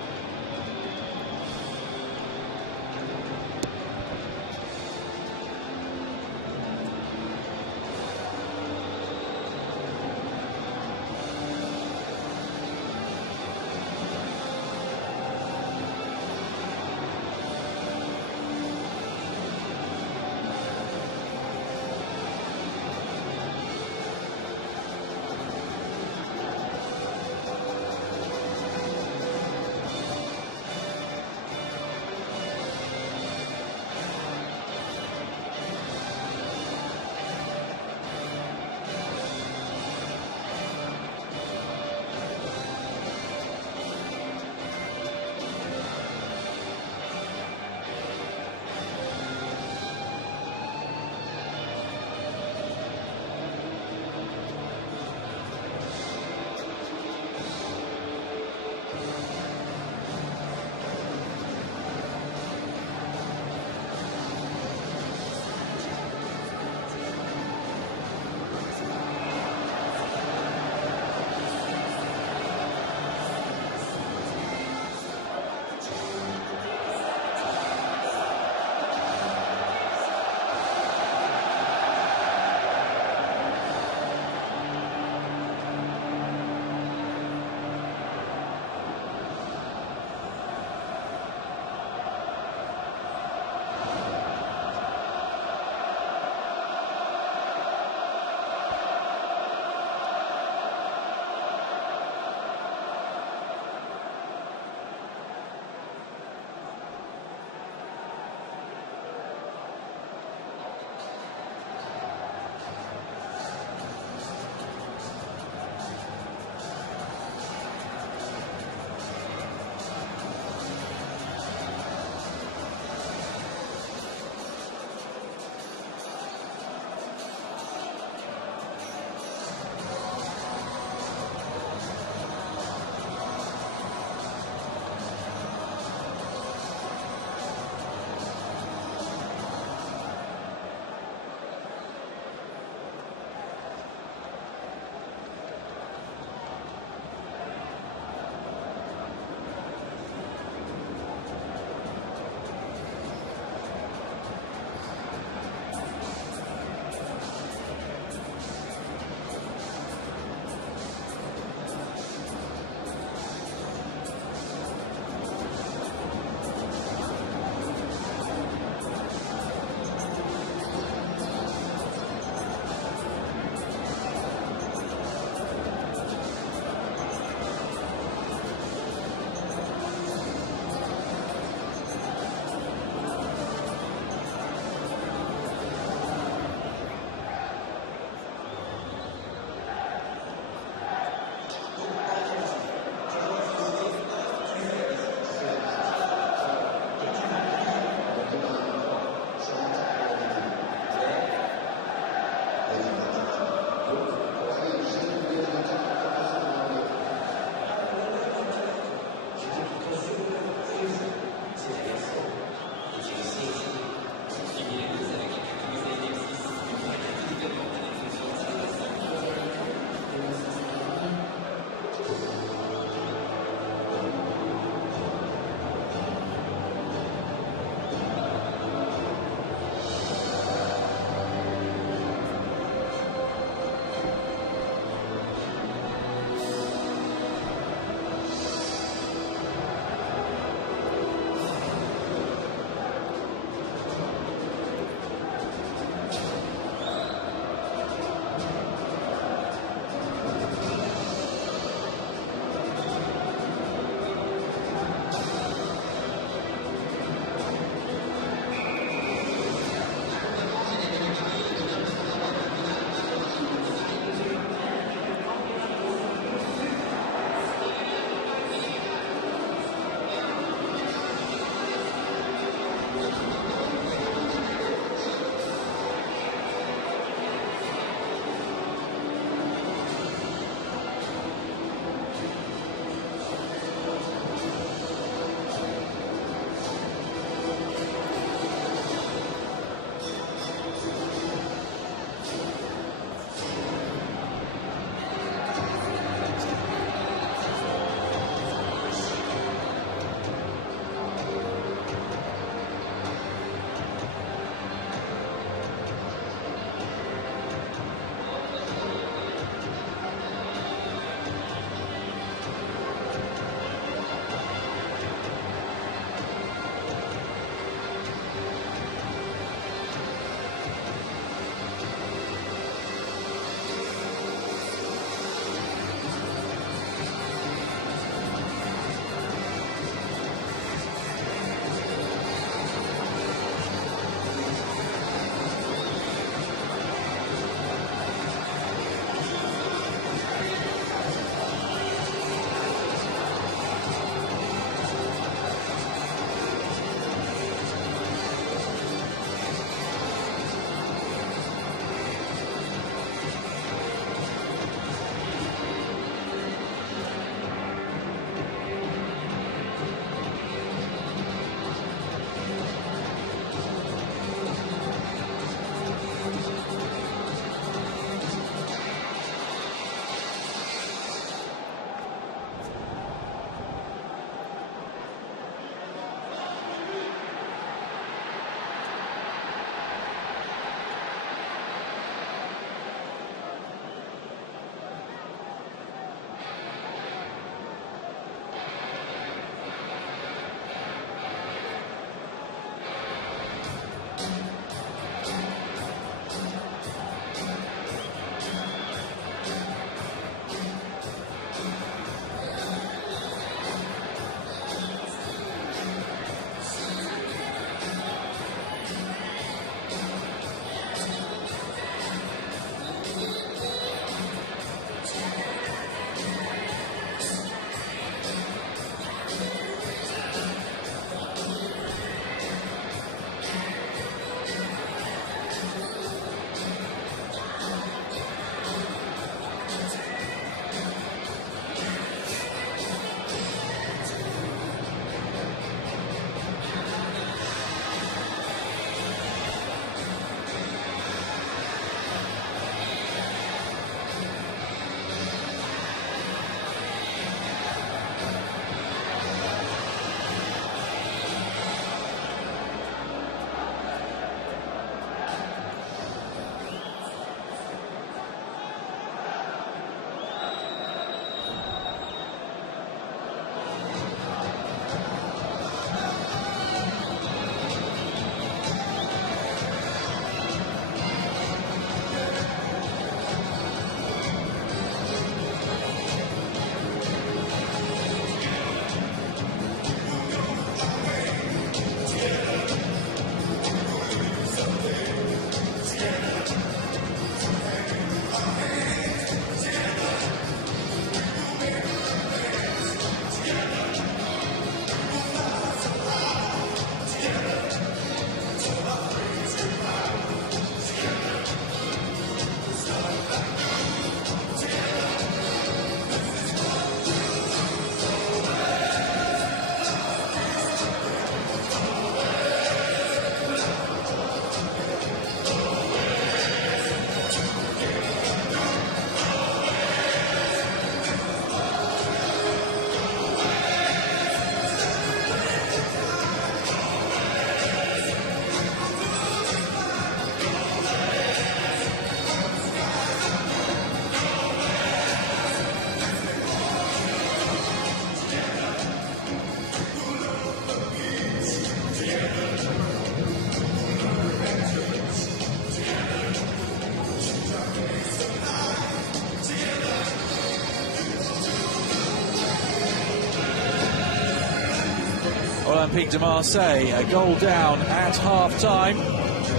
Olympique de Marseille. A goal down at half-time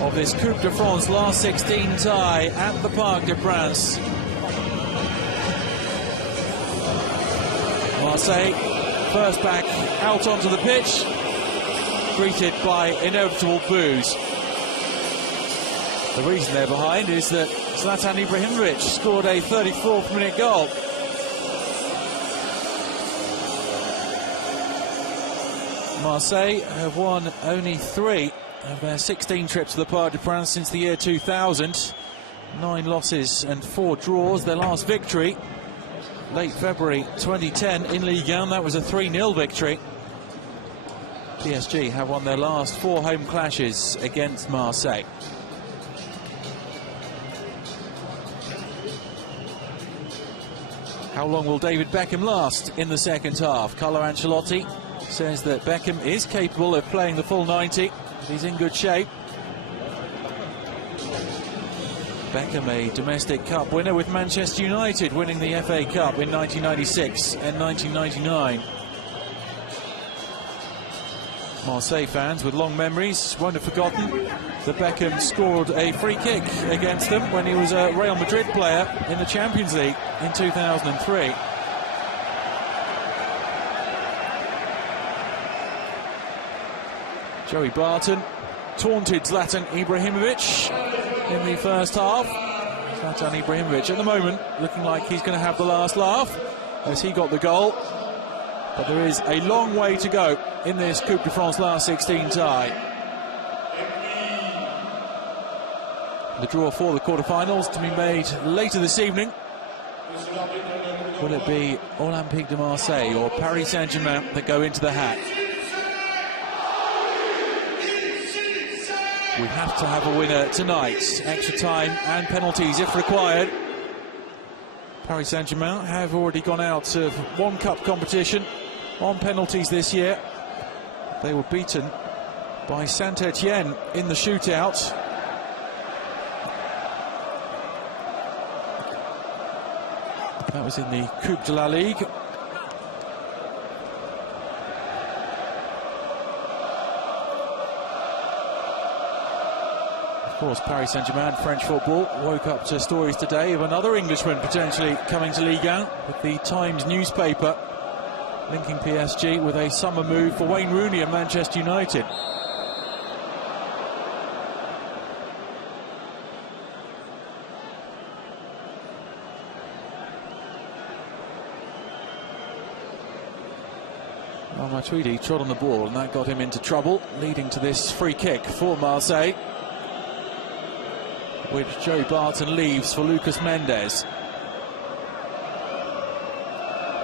of this Coupe de France last 16 tie at the Parc des Princes. Marseille first back out onto the pitch, greeted by inevitable boos. The reason they're behind is that Zlatan Ibrahimovic scored a 34th minute goal. Marseille have won only 3 of their 16 trips to the Parc des Princes since the year 2000. 9 losses and 4 draws. Their last victory, late February 2010 in Ligue 1, that was a 3-0 victory. PSG have won their last 4 home clashes against Marseille. How long will David Beckham last in the second half? Carlo Ancelotti says that Beckham is capable of playing the full 90. He's in good shape. Beckham, a domestic cup winner with Manchester United, winning the FA Cup in 1996 and 1999. Marseille fans with long memories won't have forgotten that Beckham scored a free kick against them when he was a Real Madrid player in the Champions League in 2003. Joey Barton taunted Zlatan Ibrahimovic in the first half. Zlatan Ibrahimovic at the moment looking like he's going to have the last laugh as he got the goal. But there is a long way to go in this Coupe de France last 16 tie. The draw for the quarterfinals to be made later this evening. Will it be Olympique de Marseille or Paris Saint-Germain that go into the hat? We have to have a winner tonight. Extra time and penalties if required. Paris Saint-Germain have already gone out of one cup competition on penalties this year. They were beaten by Saint-Etienne in the shootout. That was in the Coupe de la Ligue. Of course, Paris Saint-Germain, French football, woke up to stories today of another Englishman potentially coming to Ligue 1, with the Times newspaper linking PSG with a summer move for Wayne Rooney and Manchester United. Well, Matuidi trod on the ball and that got him into trouble, leading to this free kick for Marseille, which Joey Barton leaves for Lucas Mendes.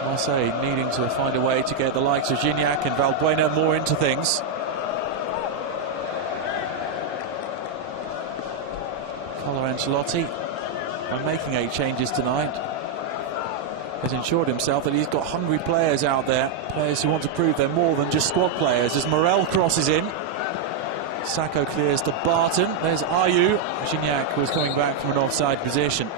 Marseille needing to find a way to get the likes of Gignac and Valbuena more into things. Carlo Ancelotti, by making 8 changes tonight, has ensured himself that he's got hungry players out there, players who want to prove they're more than just squad players. As Morel crosses in, Sacco clears to Barton. There's Ayew. Gignac was coming back from an offside position.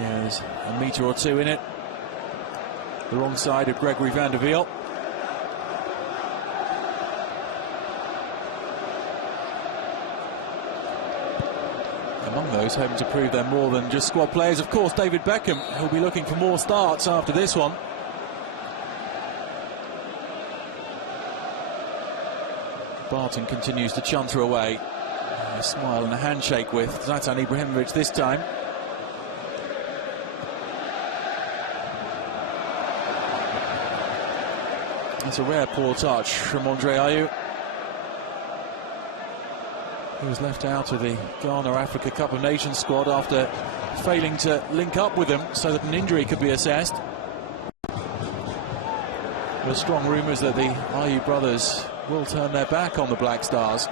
Yeah, there's a metre or two in it. The wrong side of Gregory van der Wiel. Among those hoping to prove they're more than just squad players, of course, David Beckham. He'll be looking for more starts after this one. Barton continues to chunter away. A smile and a handshake with Zlatan Ibrahimovic this time. It's a rare poor touch from Andre Ayew. He was left out of the Ghana Africa Cup of Nations squad after failing to link up with them so that an injury could be assessed. There are strong rumours that the Ayew brothers will turn their back on the Black Stars.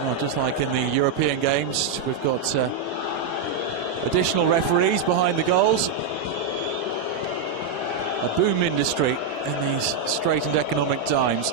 Well, just like in the European games, we've got additional referees behind the goals. A boom industry in these straitened economic times.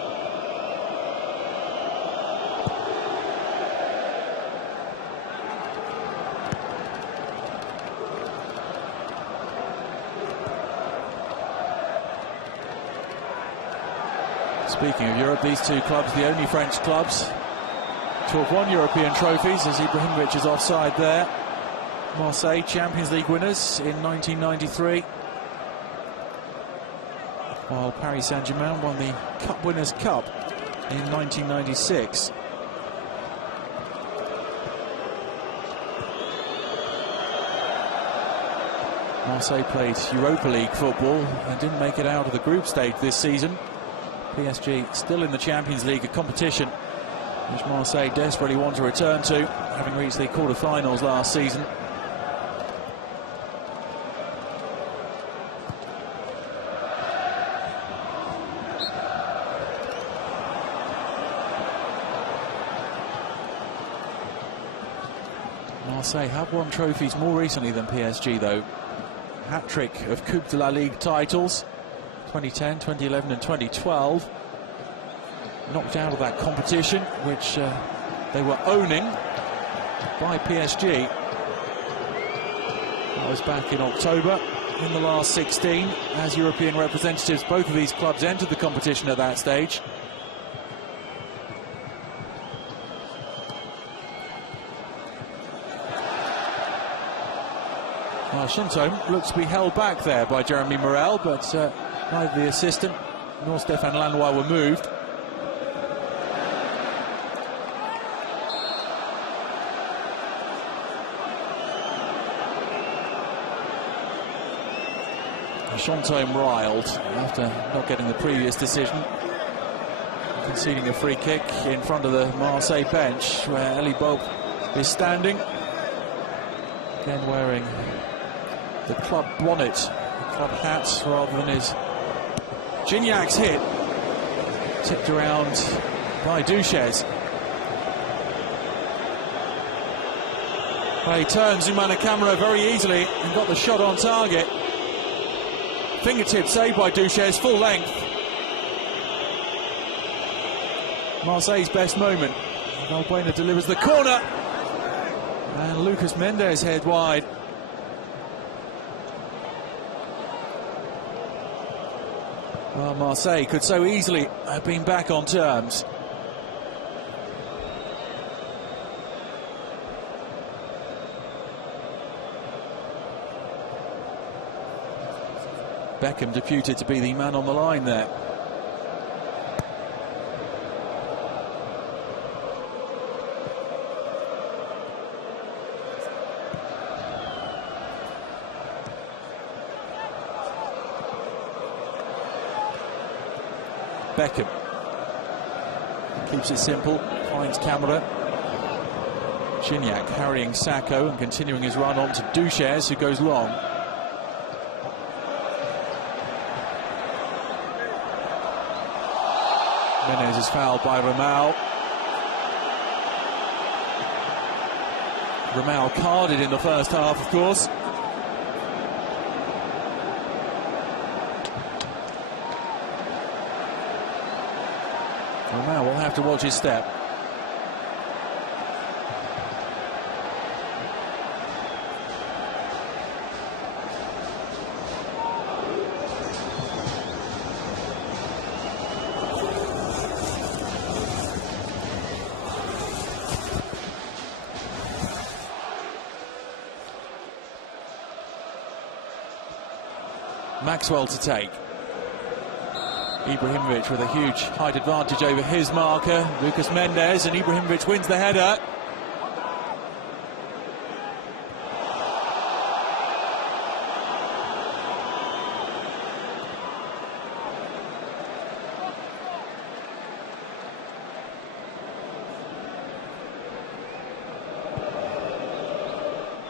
Speaking of Europe, these two clubs, the only French clubs to have won European trophies, as Ibrahimovic is offside there. Marseille, Champions League winners in 1993, while Paris Saint-Germain won the Cup Winners' Cup in 1996. Marseille played Europa League football and didn't make it out of the group stage this season. PSG still in the Champions League, a competition which Marseille desperately want to return to, having reached the quarter-finals last season. Marseille have won trophies more recently than PSG, though. Hat-trick of Coupe de la Ligue titles, 2010, 2011 and 2012. Knocked out of that competition, which they were owning by PSG. That was back in October. In the last 16, as European representatives, both of these clubs entered the competition at that stage. Chantôme looks to be held back there by Jeremy Morel, but neither the assistant nor Stéphane Lannoy were moved. Chantôme riled after not getting the previous decision, conceding a free kick in front of the Marseille bench, where Elie Bob is standing, again wearing the club bonnet, the club hat, rather than his Gignac's hit, tipped around by Duches. Well, he turns Zoumana Camara very easily and got the shot on target. Fingertip saved by Duches, full length. Marseille's best moment. Valbuena delivers the corner, and Lucas Mendes head wide. Well, Marseille could so easily have been back on terms. Beckham deputed to be the man on the line there. Beckham keeps it simple, finds Camara. Gignac harrying Sacco and continuing his run on to Duches, who goes long. Menez is fouled by Ramao. Ramao carded in the first half, of course. Ramao will have to watch his step. Maxwell to take. Ibrahimovic with a huge height advantage over his marker, Lucas Mendes, and Ibrahimovic wins the header.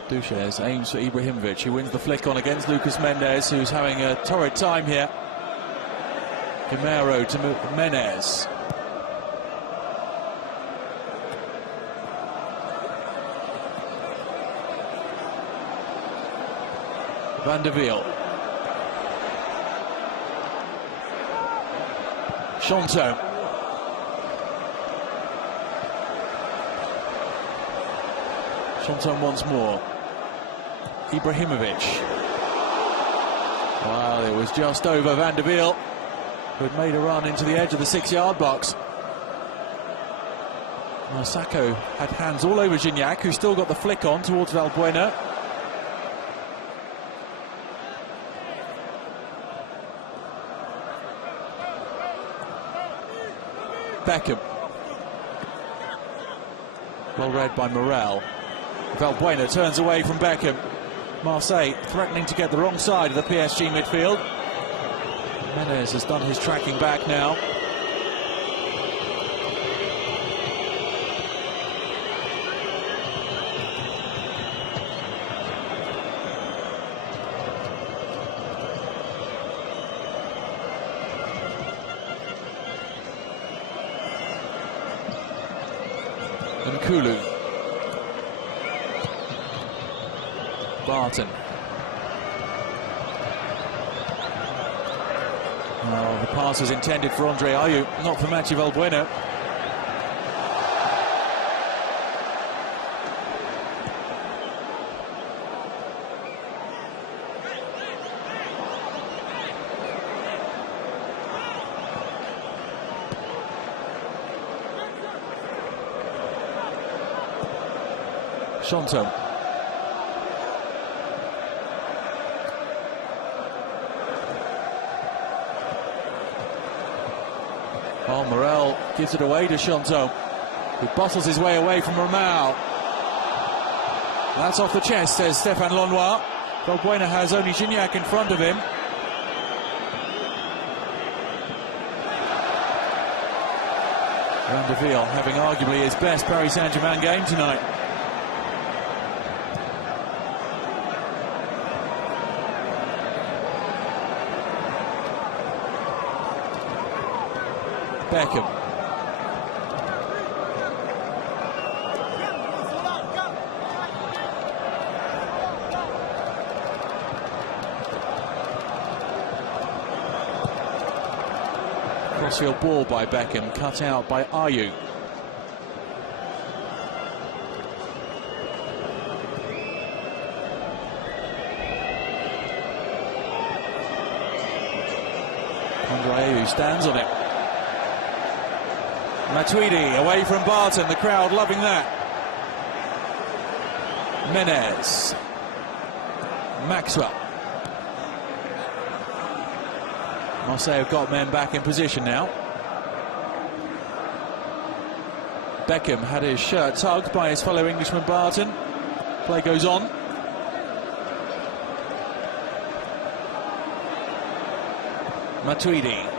Duches aims for Ibrahimovic, who wins the flick on against Lucas Mendes, who's having a torrid time here. Gamero to Menez. Van der Wiel. Chantôme. Chantôme once more. Ibrahimovic. Well, it was just over Van der Wiel. who had made a run into the edge of the 6-yard box. Well, Sacco had hands all over Gignac, who still got the flick on towards Valbuena. Beckham. Well read by Morel. Valbuena turns away from Beckham. Marseille threatening to get the wrong side of the PSG midfield. Menez has done his tracking back now. And Kulu. Barton. Oh, the pass was intended for Andre Ayew, not for Mathieu Valbuena. Chonto. Oh, Morel gives it away to Chonto, who bottles his way away from Ramau. That's off the chest, says Stéphane Lonnois. Valbuena has only Gignac in front of him. Van de Wiel having arguably his best Paris Saint-Germain game tonight. Beckham. Crossfield ball by Beckham, cut out by Ayew. Andre Ayew stands on it. Matuidi away from Barton, the crowd loving that. Menez. Maxwell. Marseille have got men back in position now. Beckham had his shirt tugged by his fellow Englishman Barton. Play goes on. Matuidi.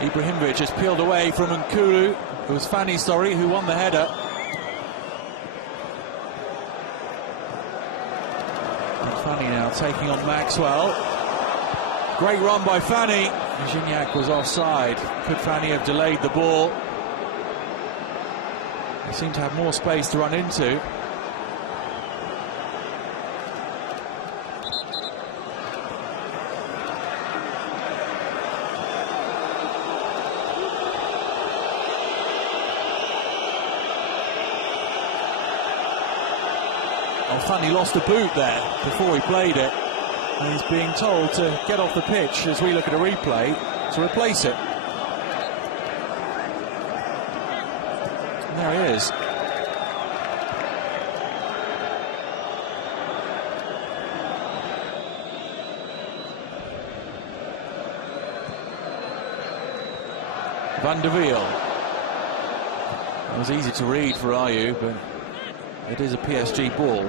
Ibrahimovic has peeled away from Nkulu. It was Fanny, who won the header. And Fanny now taking on Maxwell. Great run by Fanny. Gignac was offside. Could Fanny have delayed the ball? He seemed to have more space to run into. Fanny lost a boot there before he played it, and he's being told to get off the pitch as we look at a replay to replace it. And there he is. Van de Wiel. It was easy to read for Ayew, but it is a PSG ball.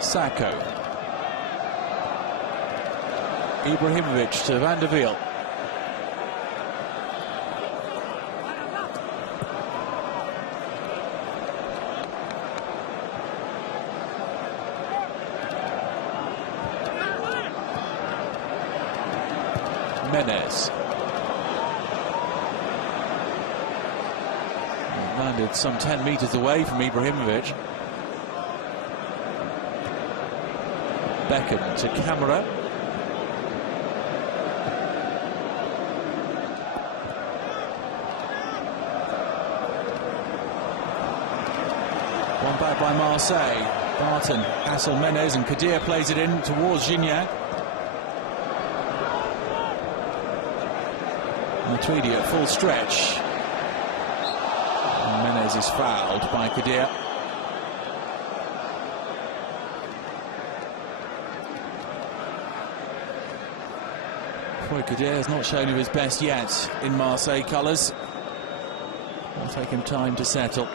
Sacco. Ibrahimovic to Van de Wiel. Menez. Landed some 10 meters away from Ibrahimovic. Beckham to Camera. back by Marseille. Barton, Hassel, Menez, and Kadir plays it in towards Gignac. Matuidi at full stretch. And Menez is fouled by Kadir. Boy, Kadir has not shown him his best yet in Marseille colours. It'll take him time to settle.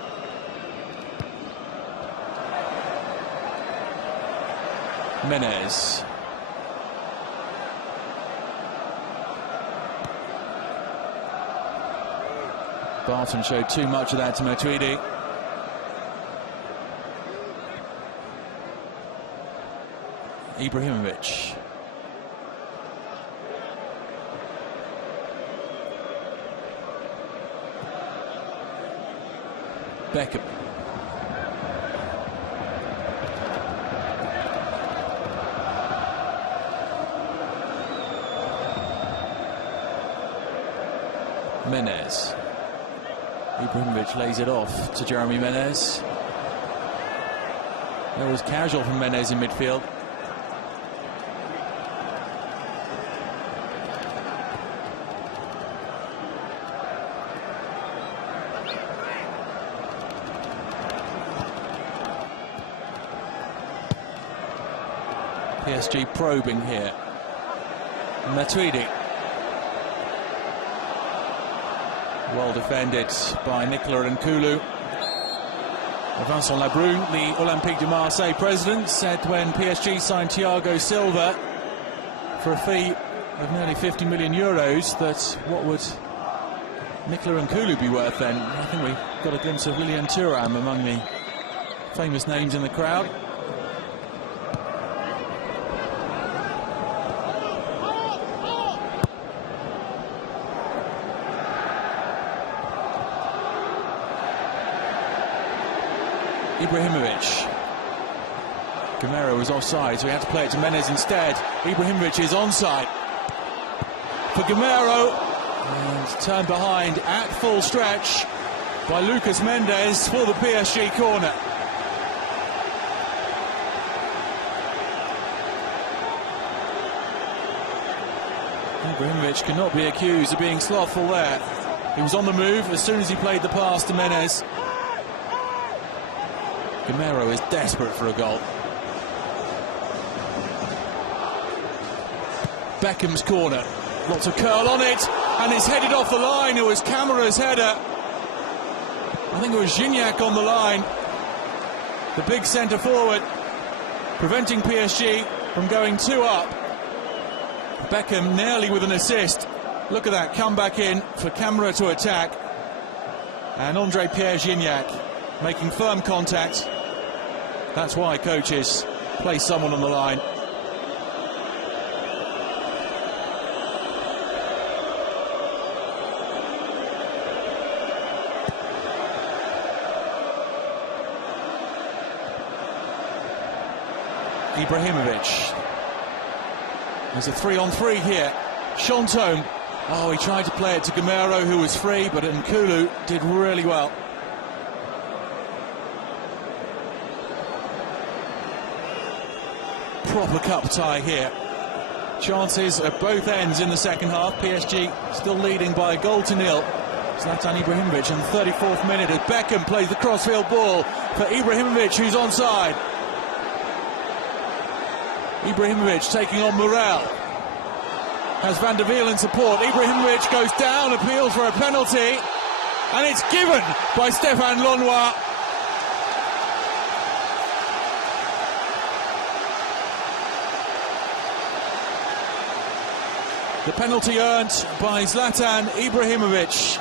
Menez. Barton showed too much of that to Matuidi. Ibrahimovic. Beckham. Menez. Ibrahimovic lays it off to Jeremy Menez. That was casual from Menez in midfield. PSG probing here. Matuidi. Well defended by Nicolas Nkulu. Vincent Labrune, the Olympique de Marseille president, said when PSG signed Thiago Silva for a fee of nearly 50 million euros that what would Nicolas Nkulu be worth then? I think we got a glimpse of Lilian Thuram among the famous names in the crowd. Ibrahimovic. Gamero was offside, so he had to play it to Menez instead. Ibrahimovic is onside for Gamero, and turned behind at full stretch by Lucas Mendes for the PSG corner. Ibrahimovic cannot be accused of being slothful there. He was on the move as soon as he played the pass to Menez. Gamero is desperate for a goal. Beckham's corner. Lots of curl on it, and it's headed off the line. It was Camara's header. I think it was Gignac on the line. The big centre forward, preventing PSG from going 2 up. Beckham nearly with an assist. Look at that, come back in for Camara to attack. And André-Pierre Gignac making firm contact. That's why coaches place someone on the line. Ibrahimovic. There's a 3-on-3 here. Chantôme. Oh, he tried to play it to Gamero, who was free, but Nkulu did really well. Proper cup tie here. Chances at both ends in the second half. PSG still leading by a goal to nil. Zlatan Ibrahimovic in the 34th minute as Beckham plays the crossfield ball for Ibrahimovic, who's onside. Ibrahimovic taking on Morel. Has Van der Wiel in support. Ibrahimovic goes down, appeals for a penalty, and it's given by Stéphane Launois. The penalty earned by Zlatan Ibrahimovic.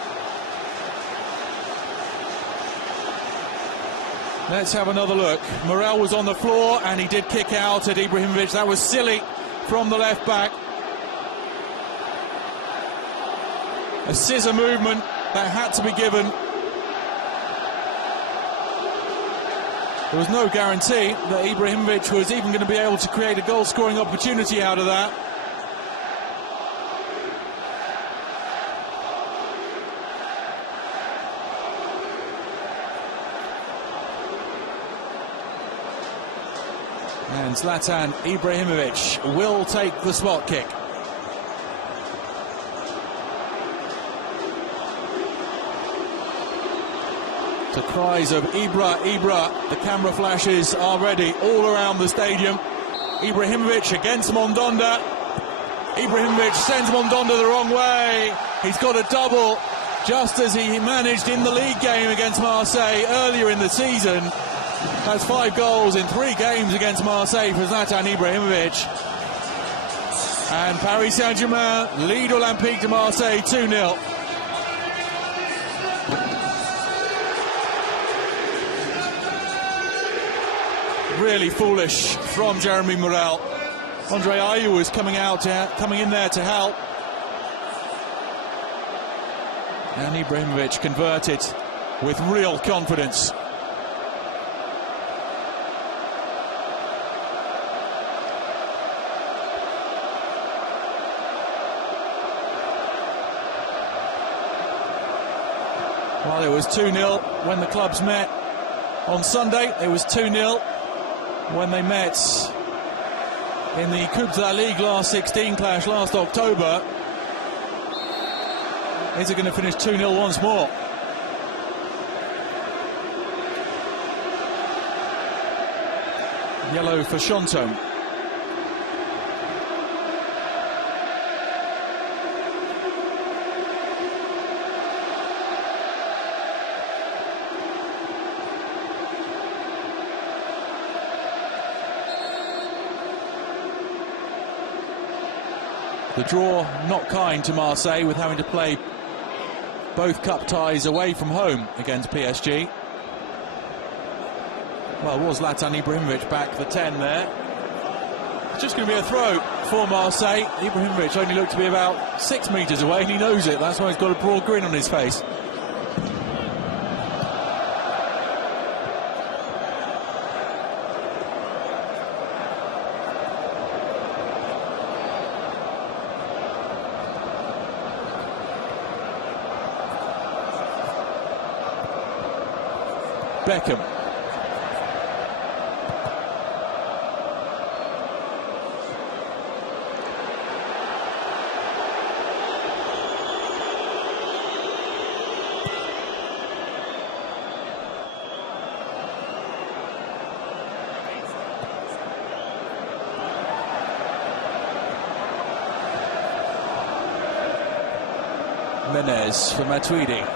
Let's have another look. Morel was on the floor and he did kick out at Ibrahimovic. That was silly from the left back. A scissor movement that had to be given. There was no guarantee that Ibrahimovic was even going to be able to create a goal-scoring opportunity out of that. And Zlatan Ibrahimovic will take the spot kick. To cries of Ibra, Ibra, the camera flashes are ready all around the stadium. Ibrahimovic against Mondonda. Ibrahimovic sends Mondonda the wrong way. He's got a double, just as he managed in the league game against Marseille earlier in the season. That's 5 goals in 3 games against Marseille for Zlatan Ibrahimovic. And Paris Saint-Germain lead Olympique de Marseille 2-0. Really foolish from Jeremy Morel. Andre Ayew was coming in there to help. And Ibrahimovic converted with real confidence. Well, it was 2-0 when the clubs met on Sunday. It was 2-0 when they met in the Coupe de Ligue last 16 clash last October. Is it going to finish 2-0 once more? Yellow for Chantôme. The draw not kind to Marseille, with having to play both cup ties away from home against PSG. Well, was Zlatan Ibrahimovic back the 10 there? It's just going to be a throw for Marseille. Ibrahimovic only looked to be about 6 metres away, and he knows it. That's why he's got a broad grin on his face. Beckham. Menez for Matuidi.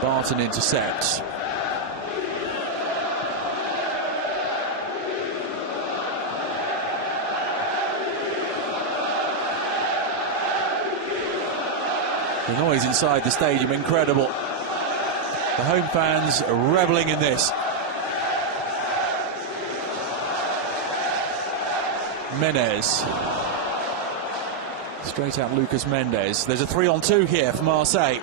Barton intercepts. The noise inside the stadium, incredible. The home fans are reveling in this. Menez. Straight out Lucas Mendes. There's a 3-on-2 here for Marseille.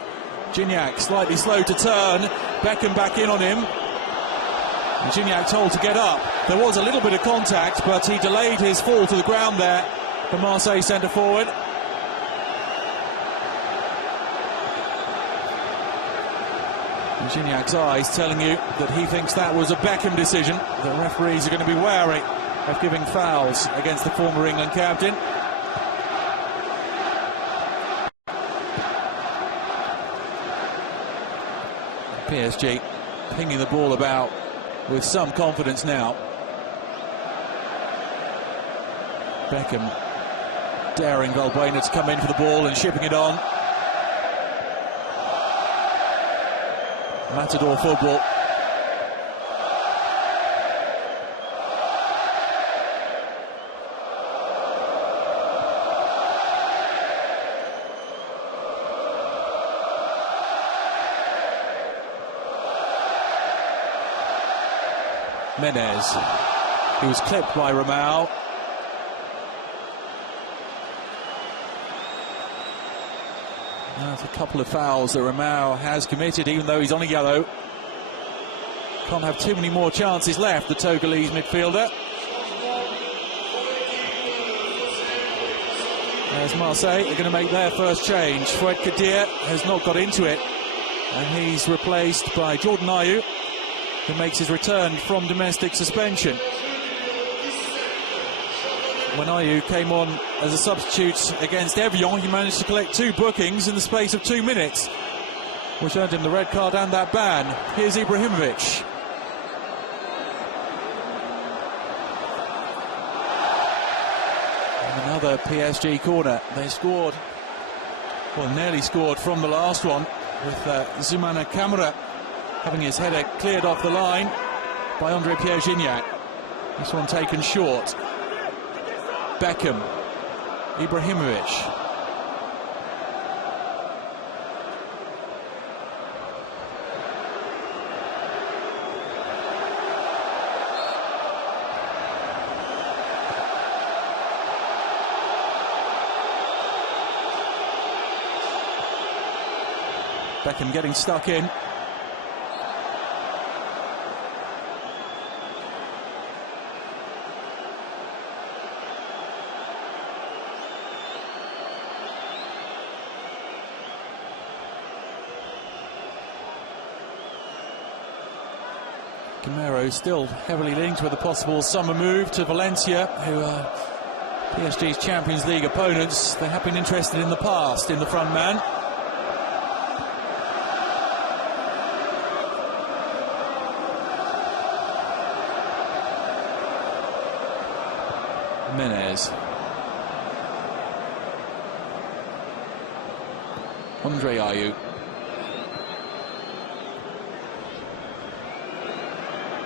Gignac slightly slow to turn. Beckham back in on him. And Gignac told to get up. There was a little bit of contact, but he delayed his fall to the ground there for Marseille centre forward. And Gignac's eyes telling you that he thinks that was a Beckham decision. The referees are going to be wary of giving fouls against the former England captain. PSG pinging the ball about with some confidence now. Beckham daring Valbuena to come in for the ball and shipping it on. Matador football. Menez, he was clipped by Ramao. That's a couple of fouls that Ramao has committed, even though he's on a yellow. Can't have too many more chances left, the Togolese midfielder. As Marseille are going to make their first change. Fouad Kadir has not got into it, and he's replaced by Jordan Ayew. who makes his return from domestic suspension. When Ayew came on as a substitute against Evian, he managed to collect 2 bookings in the space of 2 minutes, which earned him the red card and that ban. Here's Ibrahimovic. And another PSG corner. They scored, well, nearly scored from the last one, with Zoumana Kamara having his header cleared off the line by Andre Pierre-Gignac. This one taken short. Beckham, Ibrahimovic. Beckham getting stuck in. Gamero still heavily linked with a possible summer move to Valencia, who are PSG's Champions League opponents. They have been interested in the past in the front man. Jimenez. Andre Ayew.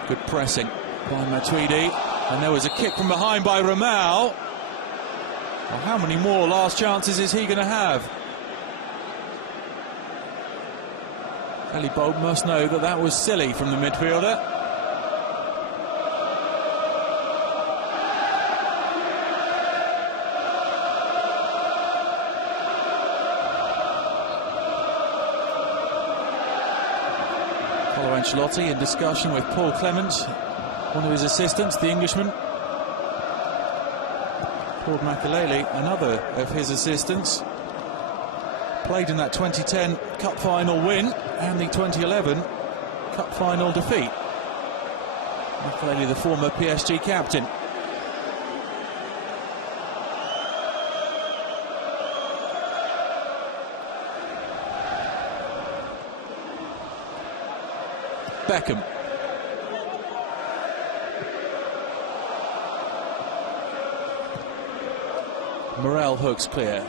Good pressing by Matuidi, and there was a kick from behind by Ramal. Well, how many more last chances is he going to have? Ellie Bolt must know that that was silly from the midfielder. Ancelotti in discussion with Paul Clement, one of his assistants, the Englishman. Claude Makelele, another of his assistants, played in that 2010 Cup final win and the 2011 Cup final defeat. Makelele, the former PSG captain. Beckham. Morel hooks clear.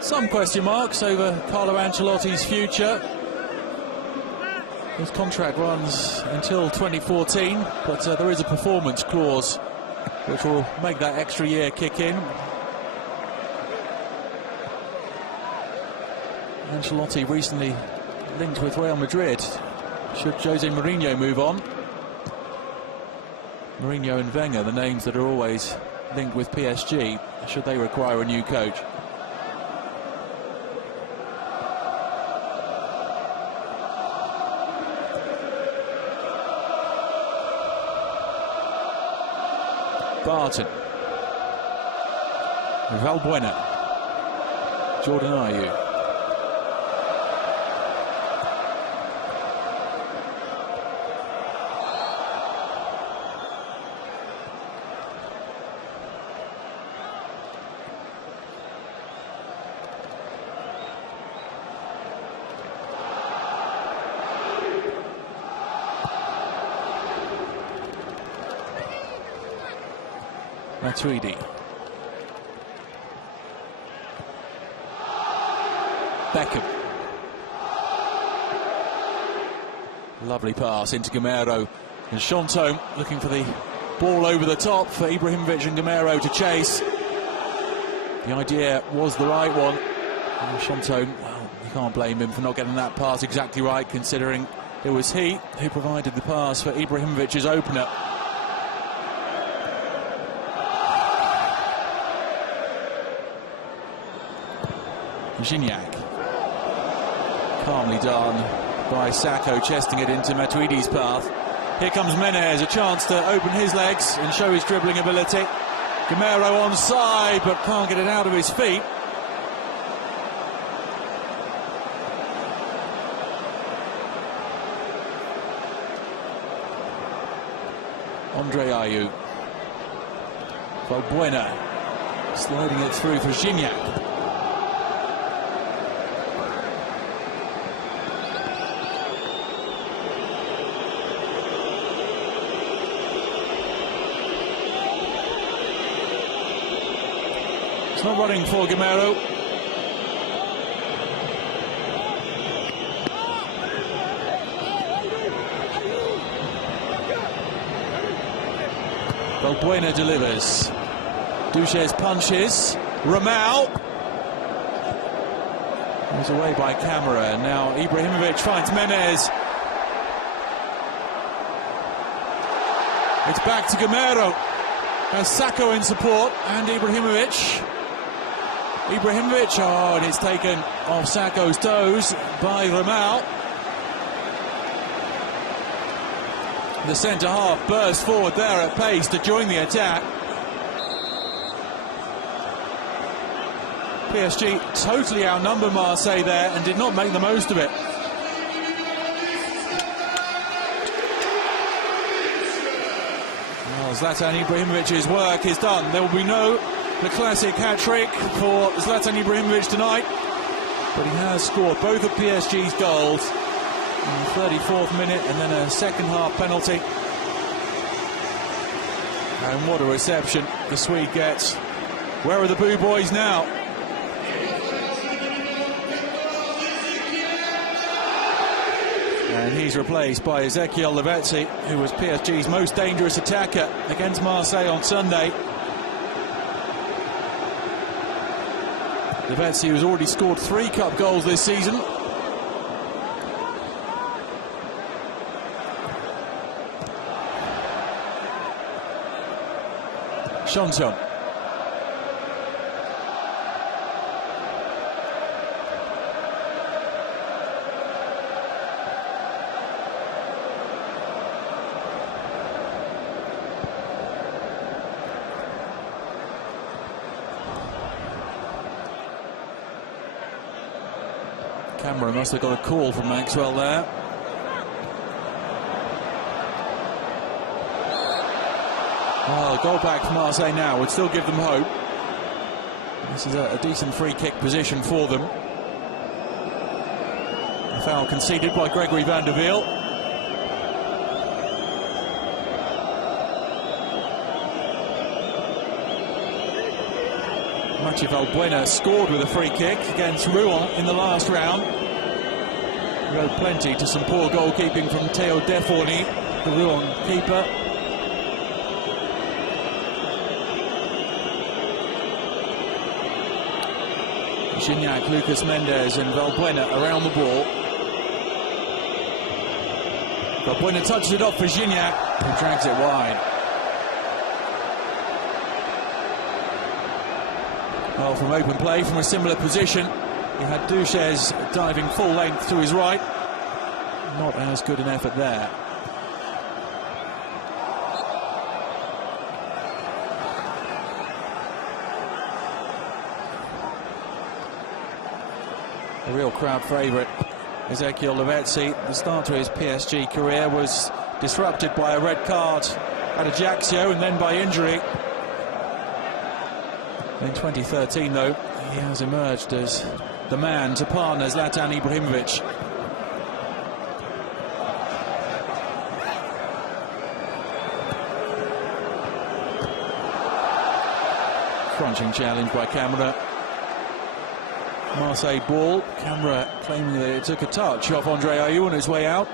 Some question marks over Carlo Ancelotti's future. His contract runs until 2014, but there is a performance clause which will make that extra year kick in. Ancelotti recently linked with Real Madrid. Should Jose Mourinho move on? Mourinho and Wenger, the names that are always linked with PSG, should they require a new coach. Barton, Valbuena, Jordan Ayew. Matuidi. Beckham. Lovely pass into Gamero. And Chantôme looking for the ball over the top for Ibrahimovic and Gamero to chase. The idea was the right one. And Chantôme, well, you can't blame him for not getting that pass exactly right, considering it was he who provided the pass for Ibrahimovic's opener. Gignac. Calmly done by Sacco, chesting it into Matuidi's path. Here comes Menez, a chance to open his legs and show his dribbling ability. Gamero onside, but can't get it out of his feet. Andre Ayew. Valbuena sliding it through for Gignac. It's not running for Gamero. Valbuena delivers. Duches punches. Ramal. Goes away by camera. Now Ibrahimovic finds Menez. It's back to Gamero. Has Sacco in support and Ibrahimovic. Oh, and it's taken off Sacco's toes by Ramal. The centre-half burst forward there at pace to join the attack. PSG totally outnumbered Marseille there and did not make the most of it. Well, Zlatan Ibrahimovic's work is done. There will be the classic hat-trick for Zlatan Ibrahimovic tonight, but he has scored both of PSG's goals in the 34th minute and then a second-half penalty. And what a reception the Swede gets. Where are the Boo Boys now? And he's replaced by Ezequiel Lavezzi, who was PSG's most dangerous attacker against Marseille on Sunday. Lavezzi, who's already scored 3 cup goals this season. Johnson. Camera must have got a call from Maxwell there. Well, a goal back from Marseille now would still give them hope. This is a decent free kick position for them. A foul conceded by Gregory van der Wiel. Mathieu Valbuena scored with a free kick against Rouen in the last round. He owed plenty to some poor goalkeeping from Théo Defourny, the Rouen keeper. Gignac, Lucas Mendes and Valbuena around the ball. Valbuena touches it off for Gignac, who drags it wide. Well, from open play, from a similar position, he had Duches diving full length to his right. Not as good an effort there. A real crowd favourite, Ezequiel Lavezzi. The start to his PSG career was disrupted by a red card at Ajaccio and then by injury. In 2013, though, he has emerged as the man to partner Zlatan Ibrahimovic. Crunching challenge by Camera. Marseille ball. Camera claiming that it took a touch off Andre Ayew on his way out.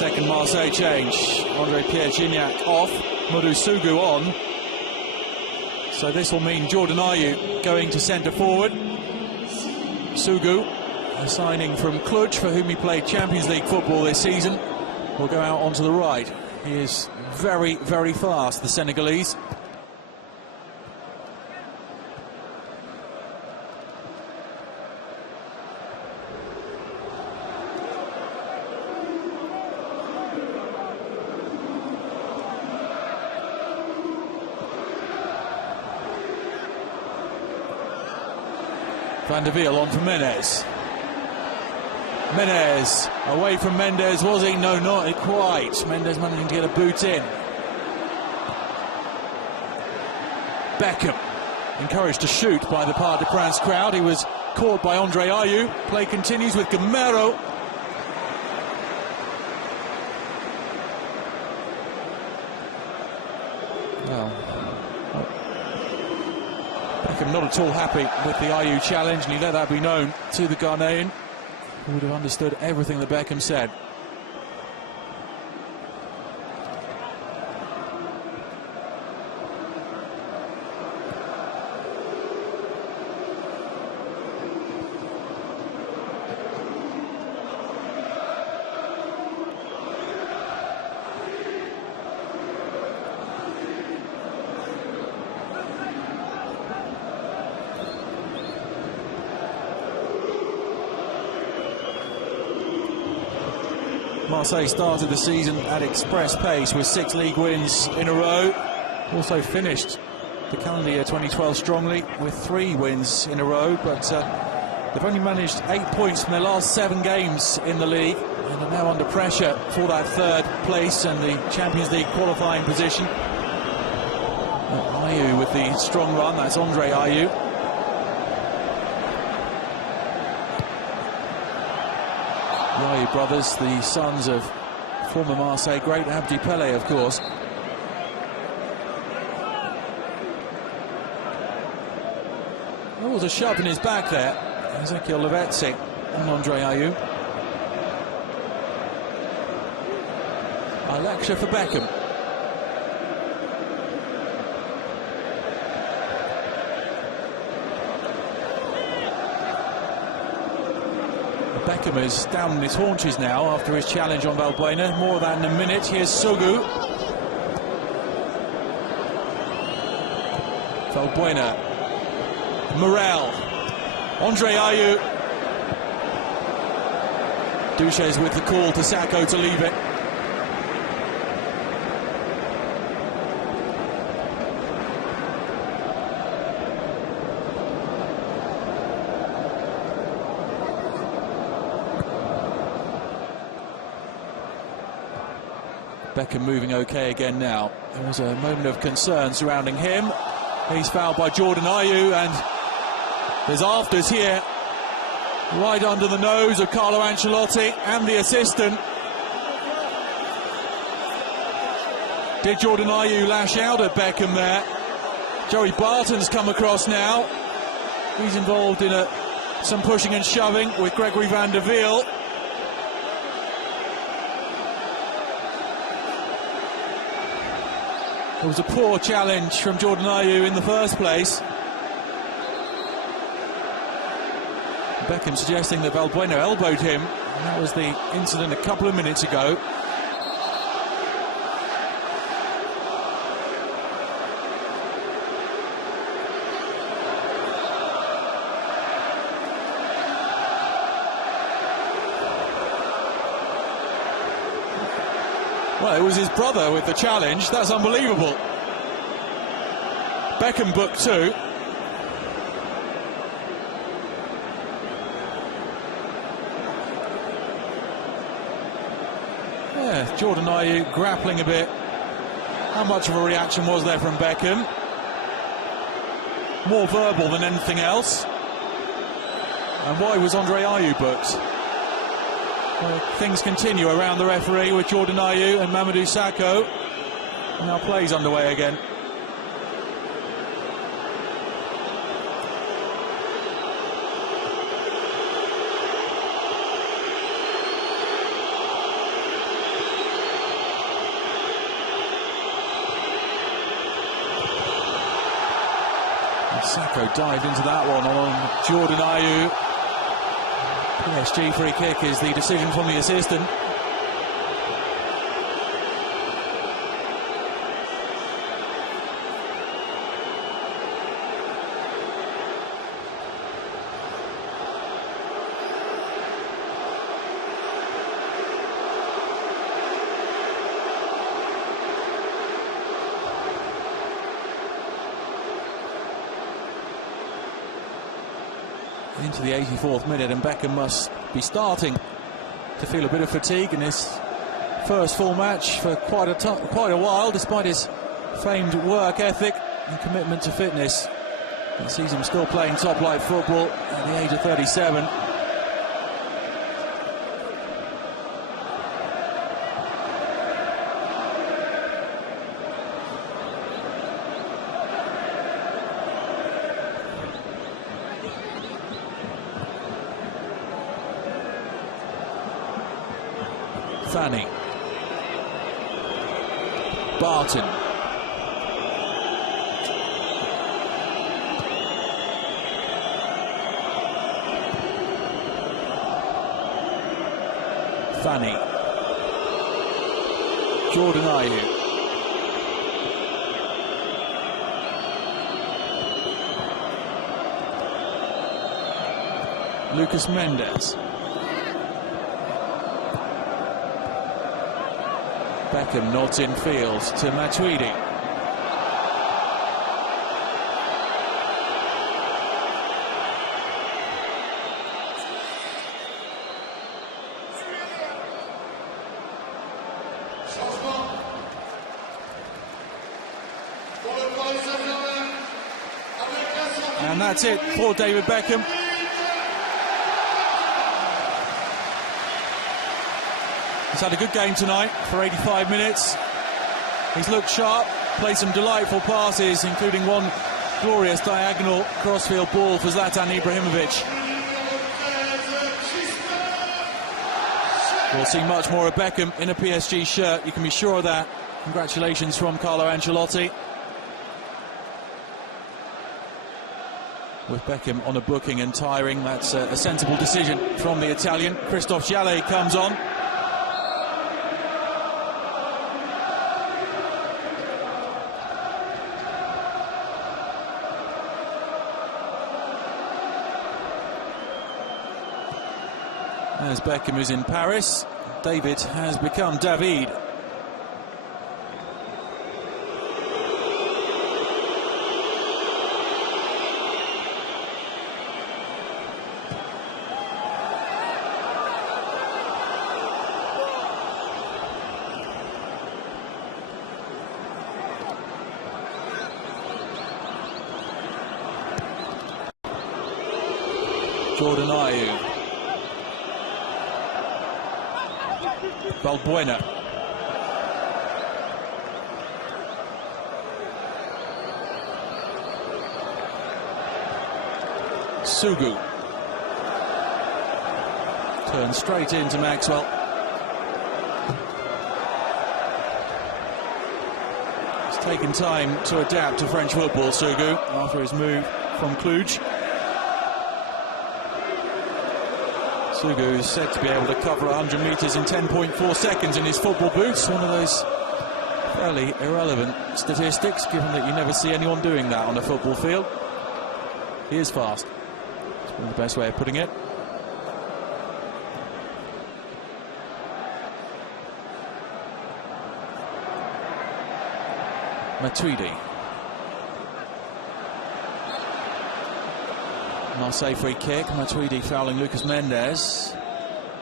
Second Marseille change. Andre Pierre-Gignac off, Modou Sougou on. So this will mean Jordan Ayew going to centre forward. Sougou, a signing from Cluj, for whom he played Champions League football this season, will go out onto the right. He is very, very fast, the Senegalese. Van der Wiel on for Menez. Menez away from Mendes, was he? No, not quite. Mendes managing to get a boot in. Beckham encouraged to shoot by the Parc des Princes crowd. He was caught by Andre Ayew. Play continues with Gamero. Well, Beckham not at all happy with the Ayew challenge, and he let that be known to the Ghanaian, who would have understood everything that Beckham said. Marseille started the season at express pace with 6 league wins in a row. Also finished the calendar year 2012 strongly with 3 wins in a row, but they've only managed 8 points from their last 7 games in the league, and are now under pressure for that 3rd place and the Champions League qualifying position. Ayew with the strong run, that's Andre Ayew. The Ayew brothers, the sons of former Marseille great Abdi Pele, of course. There was a shove in his back there. Ezekiel Lavezzi and Andre Ayew. A lecture for Beckham. Beckham is down on his haunches now after his challenge on Valbuena. More of that in a minute. Here's Sougou. Valbuena. Morel. Andre Ayew. Duches with the call to Sakho to leave it. Beckham moving okay again now. There was a moment of concern surrounding him. He's fouled by Jordan Ayew, and there's afters here right under the nose of Carlo Ancelotti and the assistant. Did Jordan Ayew lash out at Beckham there? Joey Barton's come across now. He's involved in some pushing and shoving with Gregory Van der Wiel. It was a poor challenge from Jordan Ayew in the first place. Beckham suggesting that Valbuena elbowed him. And that was the incident a couple of minutes ago. Well, it was his brother with the challenge. That's unbelievable. Beckham booked 2. Yeah, Jordan Ayew grappling a bit. How much of a reaction was there from Beckham? More verbal than anything else. And why was Andre Ayew booked? Well, things continue around the referee with Jordan Ayew and Mamadou Sakho. Now play's underway again. Sacco dived into that one on Jordan Ayew. PSG free kick is the decision from the assistant. Into the 84th minute, and Beckham must be starting to feel a bit of fatigue in his first full match for quite a while, despite his famed work ethic and commitment to fitness. It sees him still playing top-flight football at the age of 37. Fanny, Barton, Fanny, Jordan Ayew, Lucas Mendes. Beckham nods in field to Matuidi. And that's it for David Beckham. He's had a good game tonight for 85 minutes. He's looked sharp, played some delightful passes, including one glorious diagonal crossfield ball for Zlatan Ibrahimovic. We'll see much more of Beckham in a PSG shirt, you can be sure of that. Congratulations from Carlo Ancelotti. With Beckham on a booking and tiring, that's a sensible decision from the Italian. Christophe Jallet comes on. As Beckham is in Paris, David has become David. Jordan Ayew. Balbuena. Sugu. Turns straight into Maxwell. He's taken time to adapt to French football, Sugu, after his move from Cluj. Sugu is said to be able to cover 100 metres in 10.4 seconds in his football boots. One of those fairly irrelevant statistics, given that you never see anyone doing that on a football field. He is fast. That's probably the best way of putting it. Matuidi. Marseille free kick. Matuidi fouling Lucas Mendes.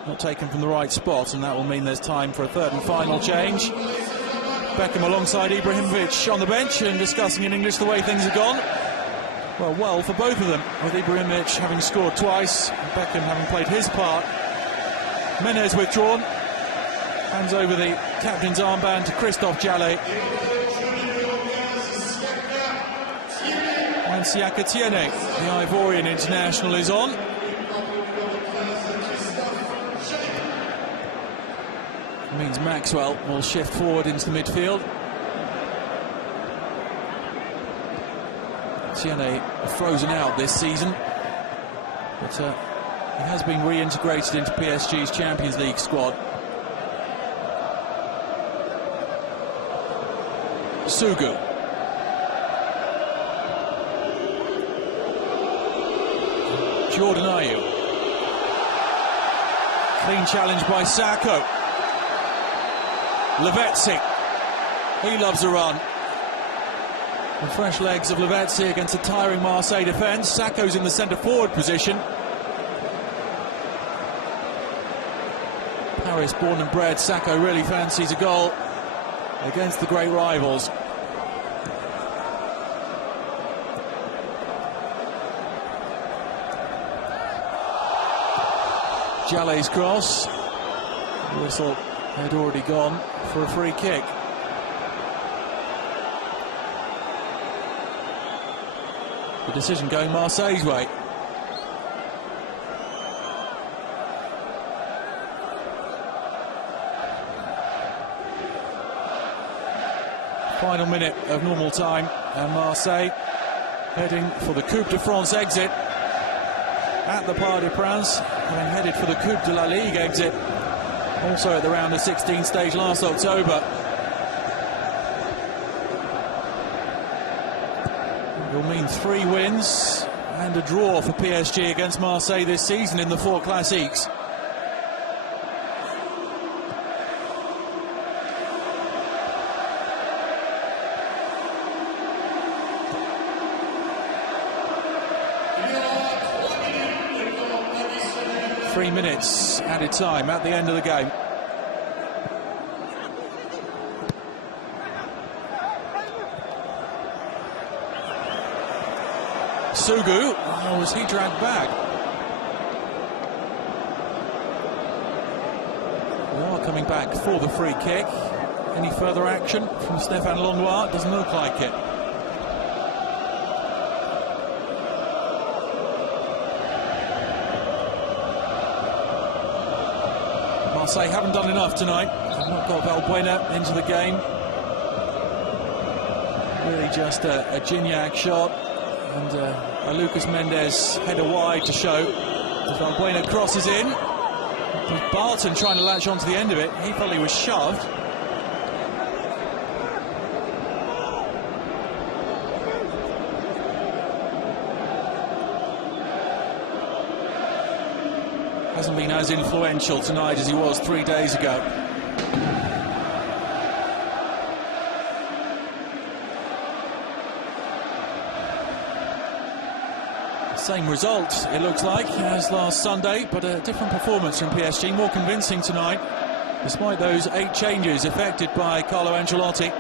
Not taken from the right spot, and that will mean there's time for a third and final change. Beckham alongside Ibrahimovic on the bench and discussing in English the way things have gone. Well for both of them, with Ibrahimovic having scored twice, Beckham having played his part. Mendes withdrawn. Hands over the captain's armband to Christophe Jallet. And Siaka Tiene, the Ivorian international, is on. It means Maxwell will shift forward into the midfield. Tierney frozen out this season, but he has been reintegrated into PSG's Champions League squad. Sugu. Jordan Ayew. Clean challenge by Sacco. Lavezzi. He loves a run. The fresh legs of Lavezzi against a tiring Marseille defence. Sacco's in the centre-forward position. Paris born and bred, Sacco really fancies a goal against the great rivals. Jallet's cross. The whistle had already gone for a free kick. The decision going Marseille's way. Final minute of normal time, and Marseille heading for the Coupe de France exit at the Parc des Princes, having headed for the Coupe de la Ligue exit also at the round of 16 stage last October. It will mean 3 wins and a draw for PSG against Marseille this season in the 4 Classiques. Three minutes added time at the end of the game. Sugu, oh, was he dragged back? We are coming back for the free kick. Any further action from Stéphane Langlois? Doesn't look like it. Marseille haven't done enough tonight. They've not got Valbuena into the game. Really just a Gignac shot and a Lucas Mendes header wide to show. As Valbuena crosses in. Barton trying to latch onto the end of it. He felt he was shoved. Hasn't been as influential tonight as he was 3 days ago. Same result, it looks like, as last Sunday, but a different performance from PSG, more convincing tonight, despite those 8 changes effected by Carlo Ancelotti.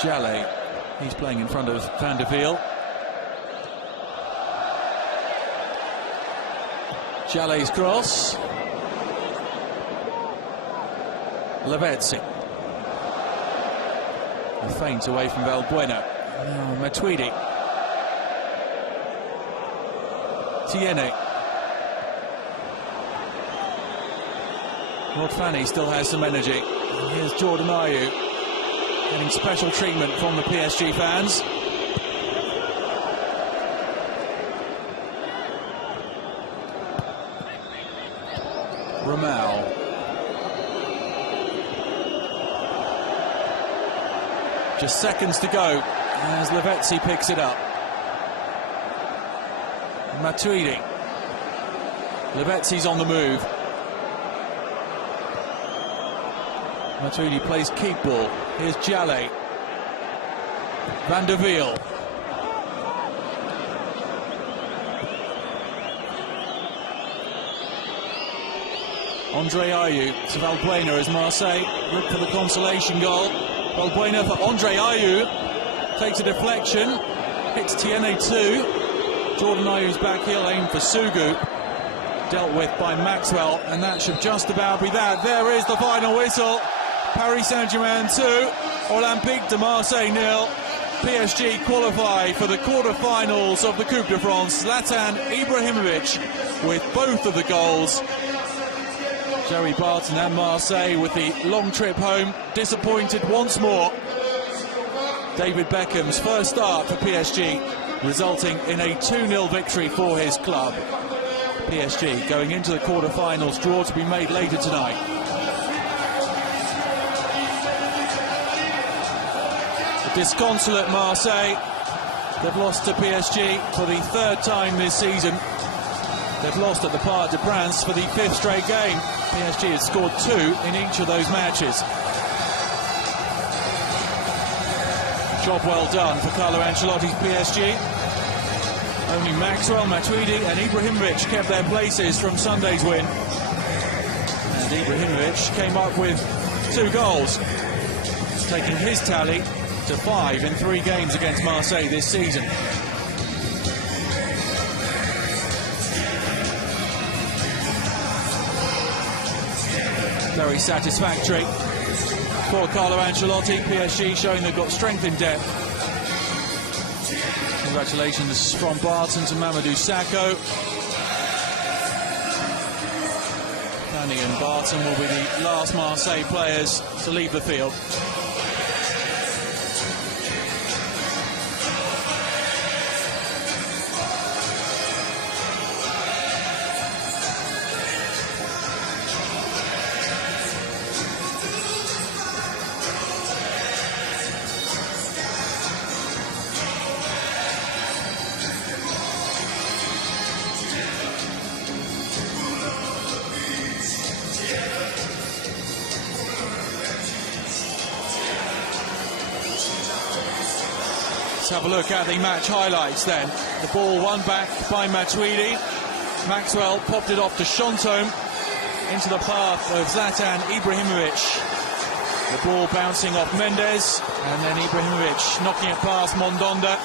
Jallet, he's playing in front of Van der Wiel. Jallet's cross. Lavezzi. A feint away from Valbuena. Now Matuidi. Tierney. Rod Fanny still has some energy. And here's Jordan Ayew, getting special treatment from the PSG fans. Romao. Just seconds to go as Lavezzi picks it up. Matuidi. Lavezzi's on the move. Matuidi plays keep ball. Here's Jallet. Van der Wiel. Andre Ayew to Valbuena as Marseille look for the consolation goal. Valbuena for Andre Ayew. Takes a deflection. Hits Tierney too. Jordan Ayew's back heel aim for Sugu. Dealt with by Maxwell, and that should just about be that. There is the final whistle. Paris Saint-Germain 2, Olympique de Marseille 0. PSG qualify for the quarter-finals of the Coupe de France. Zlatan Ibrahimovic with both of the goals. Joey Barton and Marseille with the long trip home, disappointed once more. David Beckham's first start for PSG, resulting in a 2-0 victory for his club. PSG going into the quarter-finals, draw to be made later tonight. The disconsolate Marseille, they've lost to PSG for the 3rd time this season. They've lost at the Parc des Princes for the 5th straight game. PSG has scored 2 in each of those matches. Job well done for Carlo Ancelotti's PSG. Only Maxwell, Matuidi and Ibrahimovic kept their places from Sunday's win. And Ibrahimovic came up with 2 goals, taking his tally to 5 in 3 games against Marseille this season. Very satisfactory for Carlo Ancelotti. PSG showing they've got strength in depth. Congratulations from Barton to Mamadou Sakho. Fanny and Barton will be the last Marseille players to leave the field. Have a look at the match highlights then. The ball won back by Matuidi. Maxwell popped it off to Chantôme into the path of Zlatan Ibrahimovic. The ball bouncing off Mendes and then Ibrahimovic knocking it past Mandanda.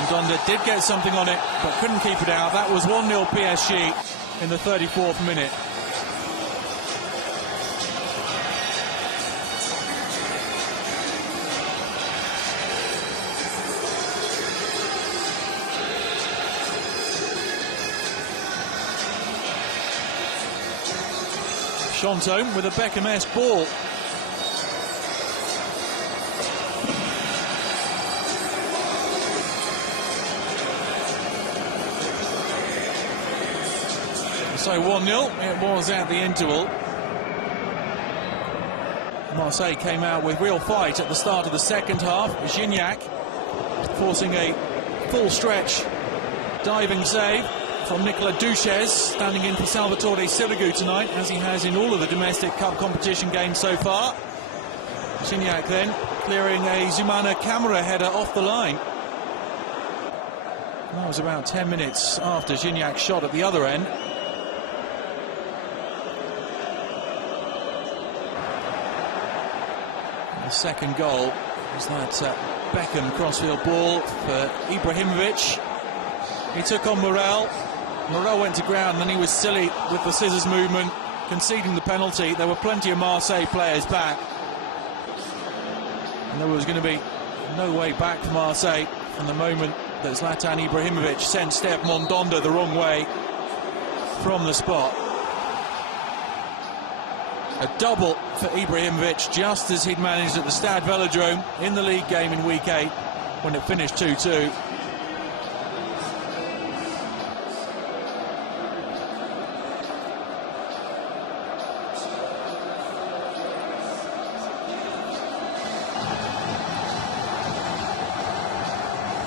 Mandanda did get something on it but couldn't keep it out. That was 1-0 PSG in the 34th minute. Chantôme with a Beckham-esque ball. So 1-0, it was at the interval. Marseille came out with real fight at the start of the second half. Gignac forcing a full stretch diving save from Nicolas Duches, standing in for Salvatore Sirigu tonight, as he has in all of the domestic cup competition games so far. Gignac then clearing a Zumana Camara header off the line. That was about 10 minutes after Gignac's shot at the other end. And the second goal was that Beckham crossfield ball for Ibrahimovic. He took on Morel. Morel went to ground and then he was silly with the scissors movement, conceding the penalty. There were plenty of Marseille players back. And there was going to be no way back for Marseille from the moment that Zlatan Ibrahimovic sent Steph Mandanda the wrong way from the spot. A double for Ibrahimovic, just as he'd managed at the Stade Velodrome in the league game in week 8 when it finished 2-2.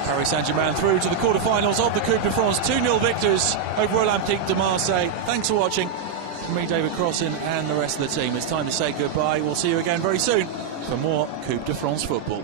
Paris Saint-Germain through to the quarter-finals of the Coupe de France. 2-0 victors over Olympique de Marseille. Thanks for watching. From me, David Crossan, and the rest of the team. It's time to say goodbye. We'll see you again very soon for more Coupe de France football.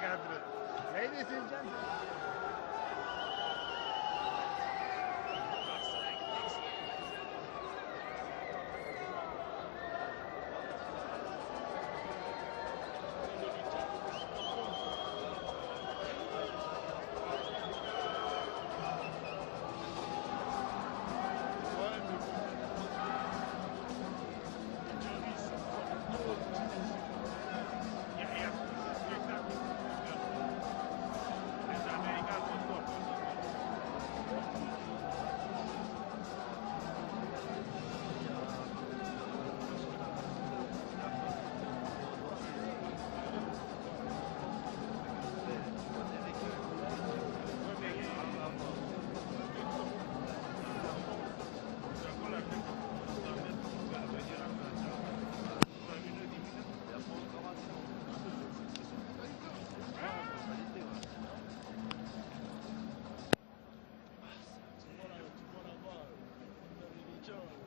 cadre. Ladies and gentlemen.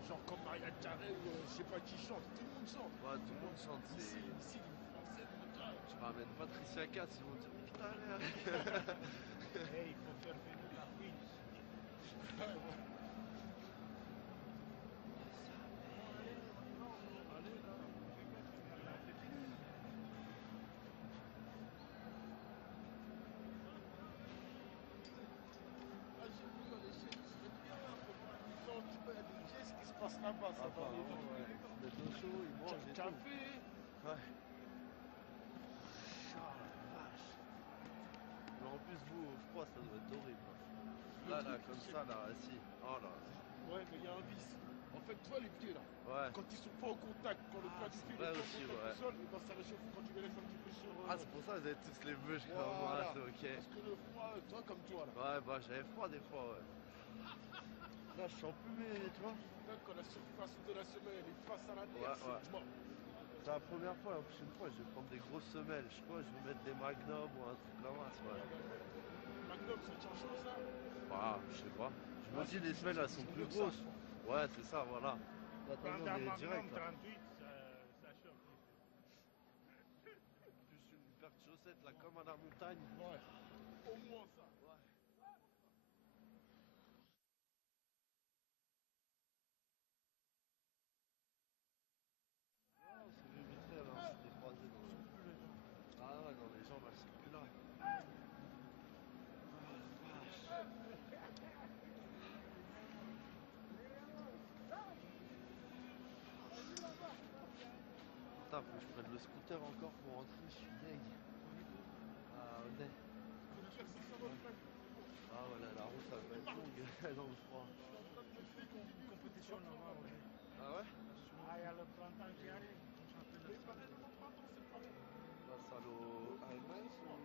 Genre comme Maria Carré ou je sais pas qui chante, tout le monde chante. Ouais, tout le monde chante. Ici, les Français, tu ramènes Patricia Cass, ils vont dire putain, l'air. Hey, il faut faire venir la Queen. Allez là. C'est fini. Ah, j'ai vu dans les chaînes, c'est bien, pendant la mi-temps, tu vois, il y a des gestes qui se passent là-bas, ça dans les rues. Ouais, ils se mettent au chaud, ils mangent et tout. Café. Ouais. Oh la vache. Mais en plus, vous, au froid, ça doit être horrible. Là, comme ça, là, assis. Oh là. Ouais, mais il y a un vice. En fait, toi, les pieds là, Ouais. quand ils sont pas au contact, quand le plat du pied est pas au aussi, contact ouais. du sol, et ben ça réchauffe quand tu les laisses un petit peu sur. Ah, c'est pour ça que vous avez tous les bûches comme moi, Voilà. c'est ok. Parce que le froid, toi comme toi là. Ouais, bah j'avais froid des fois, ouais. Là, je suis emplumé, tu vois. Même quand la surface de la semelle est face à la terre, Ouais. c'est mort. C'est la première fois, la prochaine fois, je vais prendre des grosses semelles. Je sais pas, je vais mettre des magnums ou un truc comme ça, ouais. Magnum, ça tient chaud ça? Bah, je sais pas. Je me dis, les semelles, elles sont plus grosses. Ouais, c'est ça, voilà. Là, t'as vu, on est direct, là. 38, ça choque. Plus une paire de chaussettes, là, comme à la montagne. Ouais, au moins ça. Ouais. Non, c'est vu vite fait, là, c'était croisé dans le... Ah ouais, non, les jambes, elles sont plus là. Putain, faut que je prenne le scooter encore pour rentrer, je suis deg. Ah, on est. Ah voilà, la route, ça va être longue, dans le froid. Une compétition là-bas, on est. Ah ouais? Ah, il y a le printemps qui arrive. Mais il paraît le printemps, c'est pas bon. Là, ça l'eau Allemagne, C'est le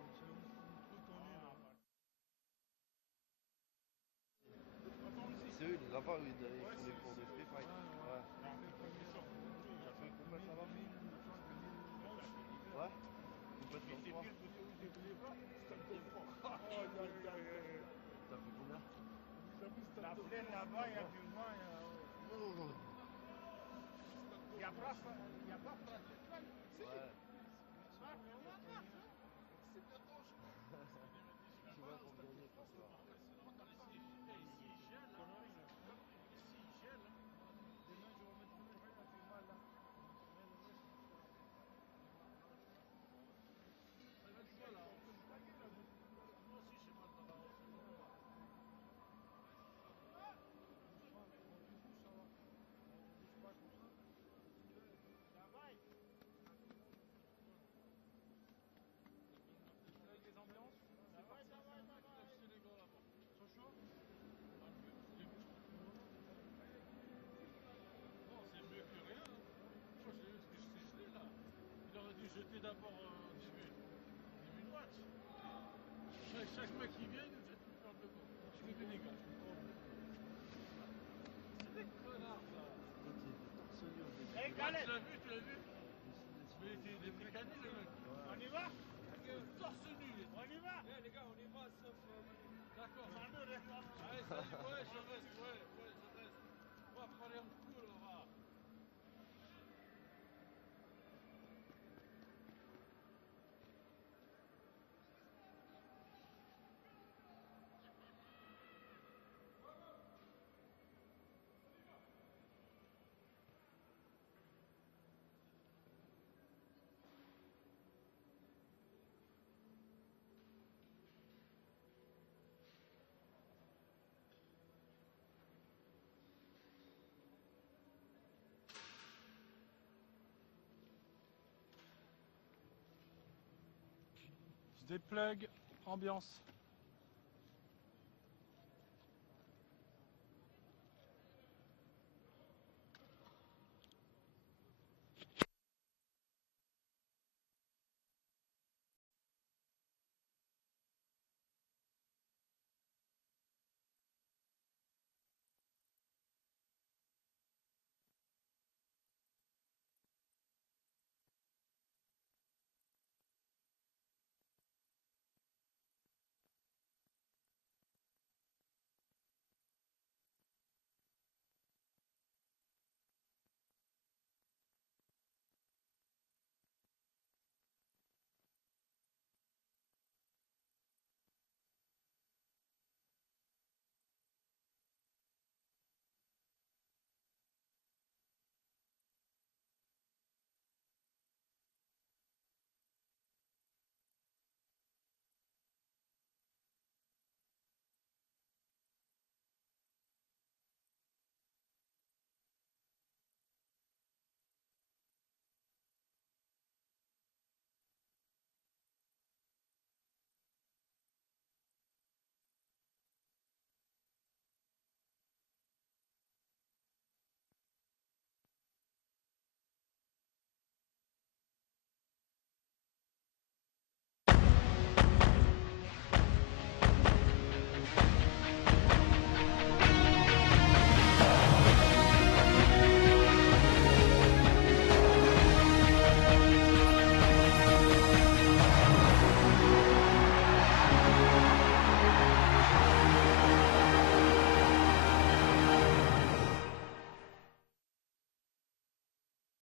truc qu'on est là. c'est eux, là-bas, ils font les cours de free fight. Ouais. Ouais. Complètement froid. T'as fait combien? La plaine là-bas, il y a du vent. Il n'y a pas de Ouais. c'est bien dangereux. Tu vas pour gagner pour ça. Ici, il gèle. Ici, il gèle. Demain, je vais mettre le main, j'ai mal là. Moi aussi, j'ai mal dans la hanche. Les ambiances, c'est parti. C'est les gars là-bas. Ils sont chauds? Non, c'est mieux que rien. Moi, j'ai eu ce que je sais gelé là. Il aurait dû jeter d'abord début de match. Chaque mec qui vient, il nous jette une paire de gants. Je fais des dégâts. C'est des connards ça. Hey, Galette! Tu l'as vu? Mais il était cané le mec. On y va? Torse nu. On y va? Les gars, on y va, sauf... D'accord. Allez, salut, ouais, je reste, je reste. On va prendre un coup, là, va. Des plugs, ambiance.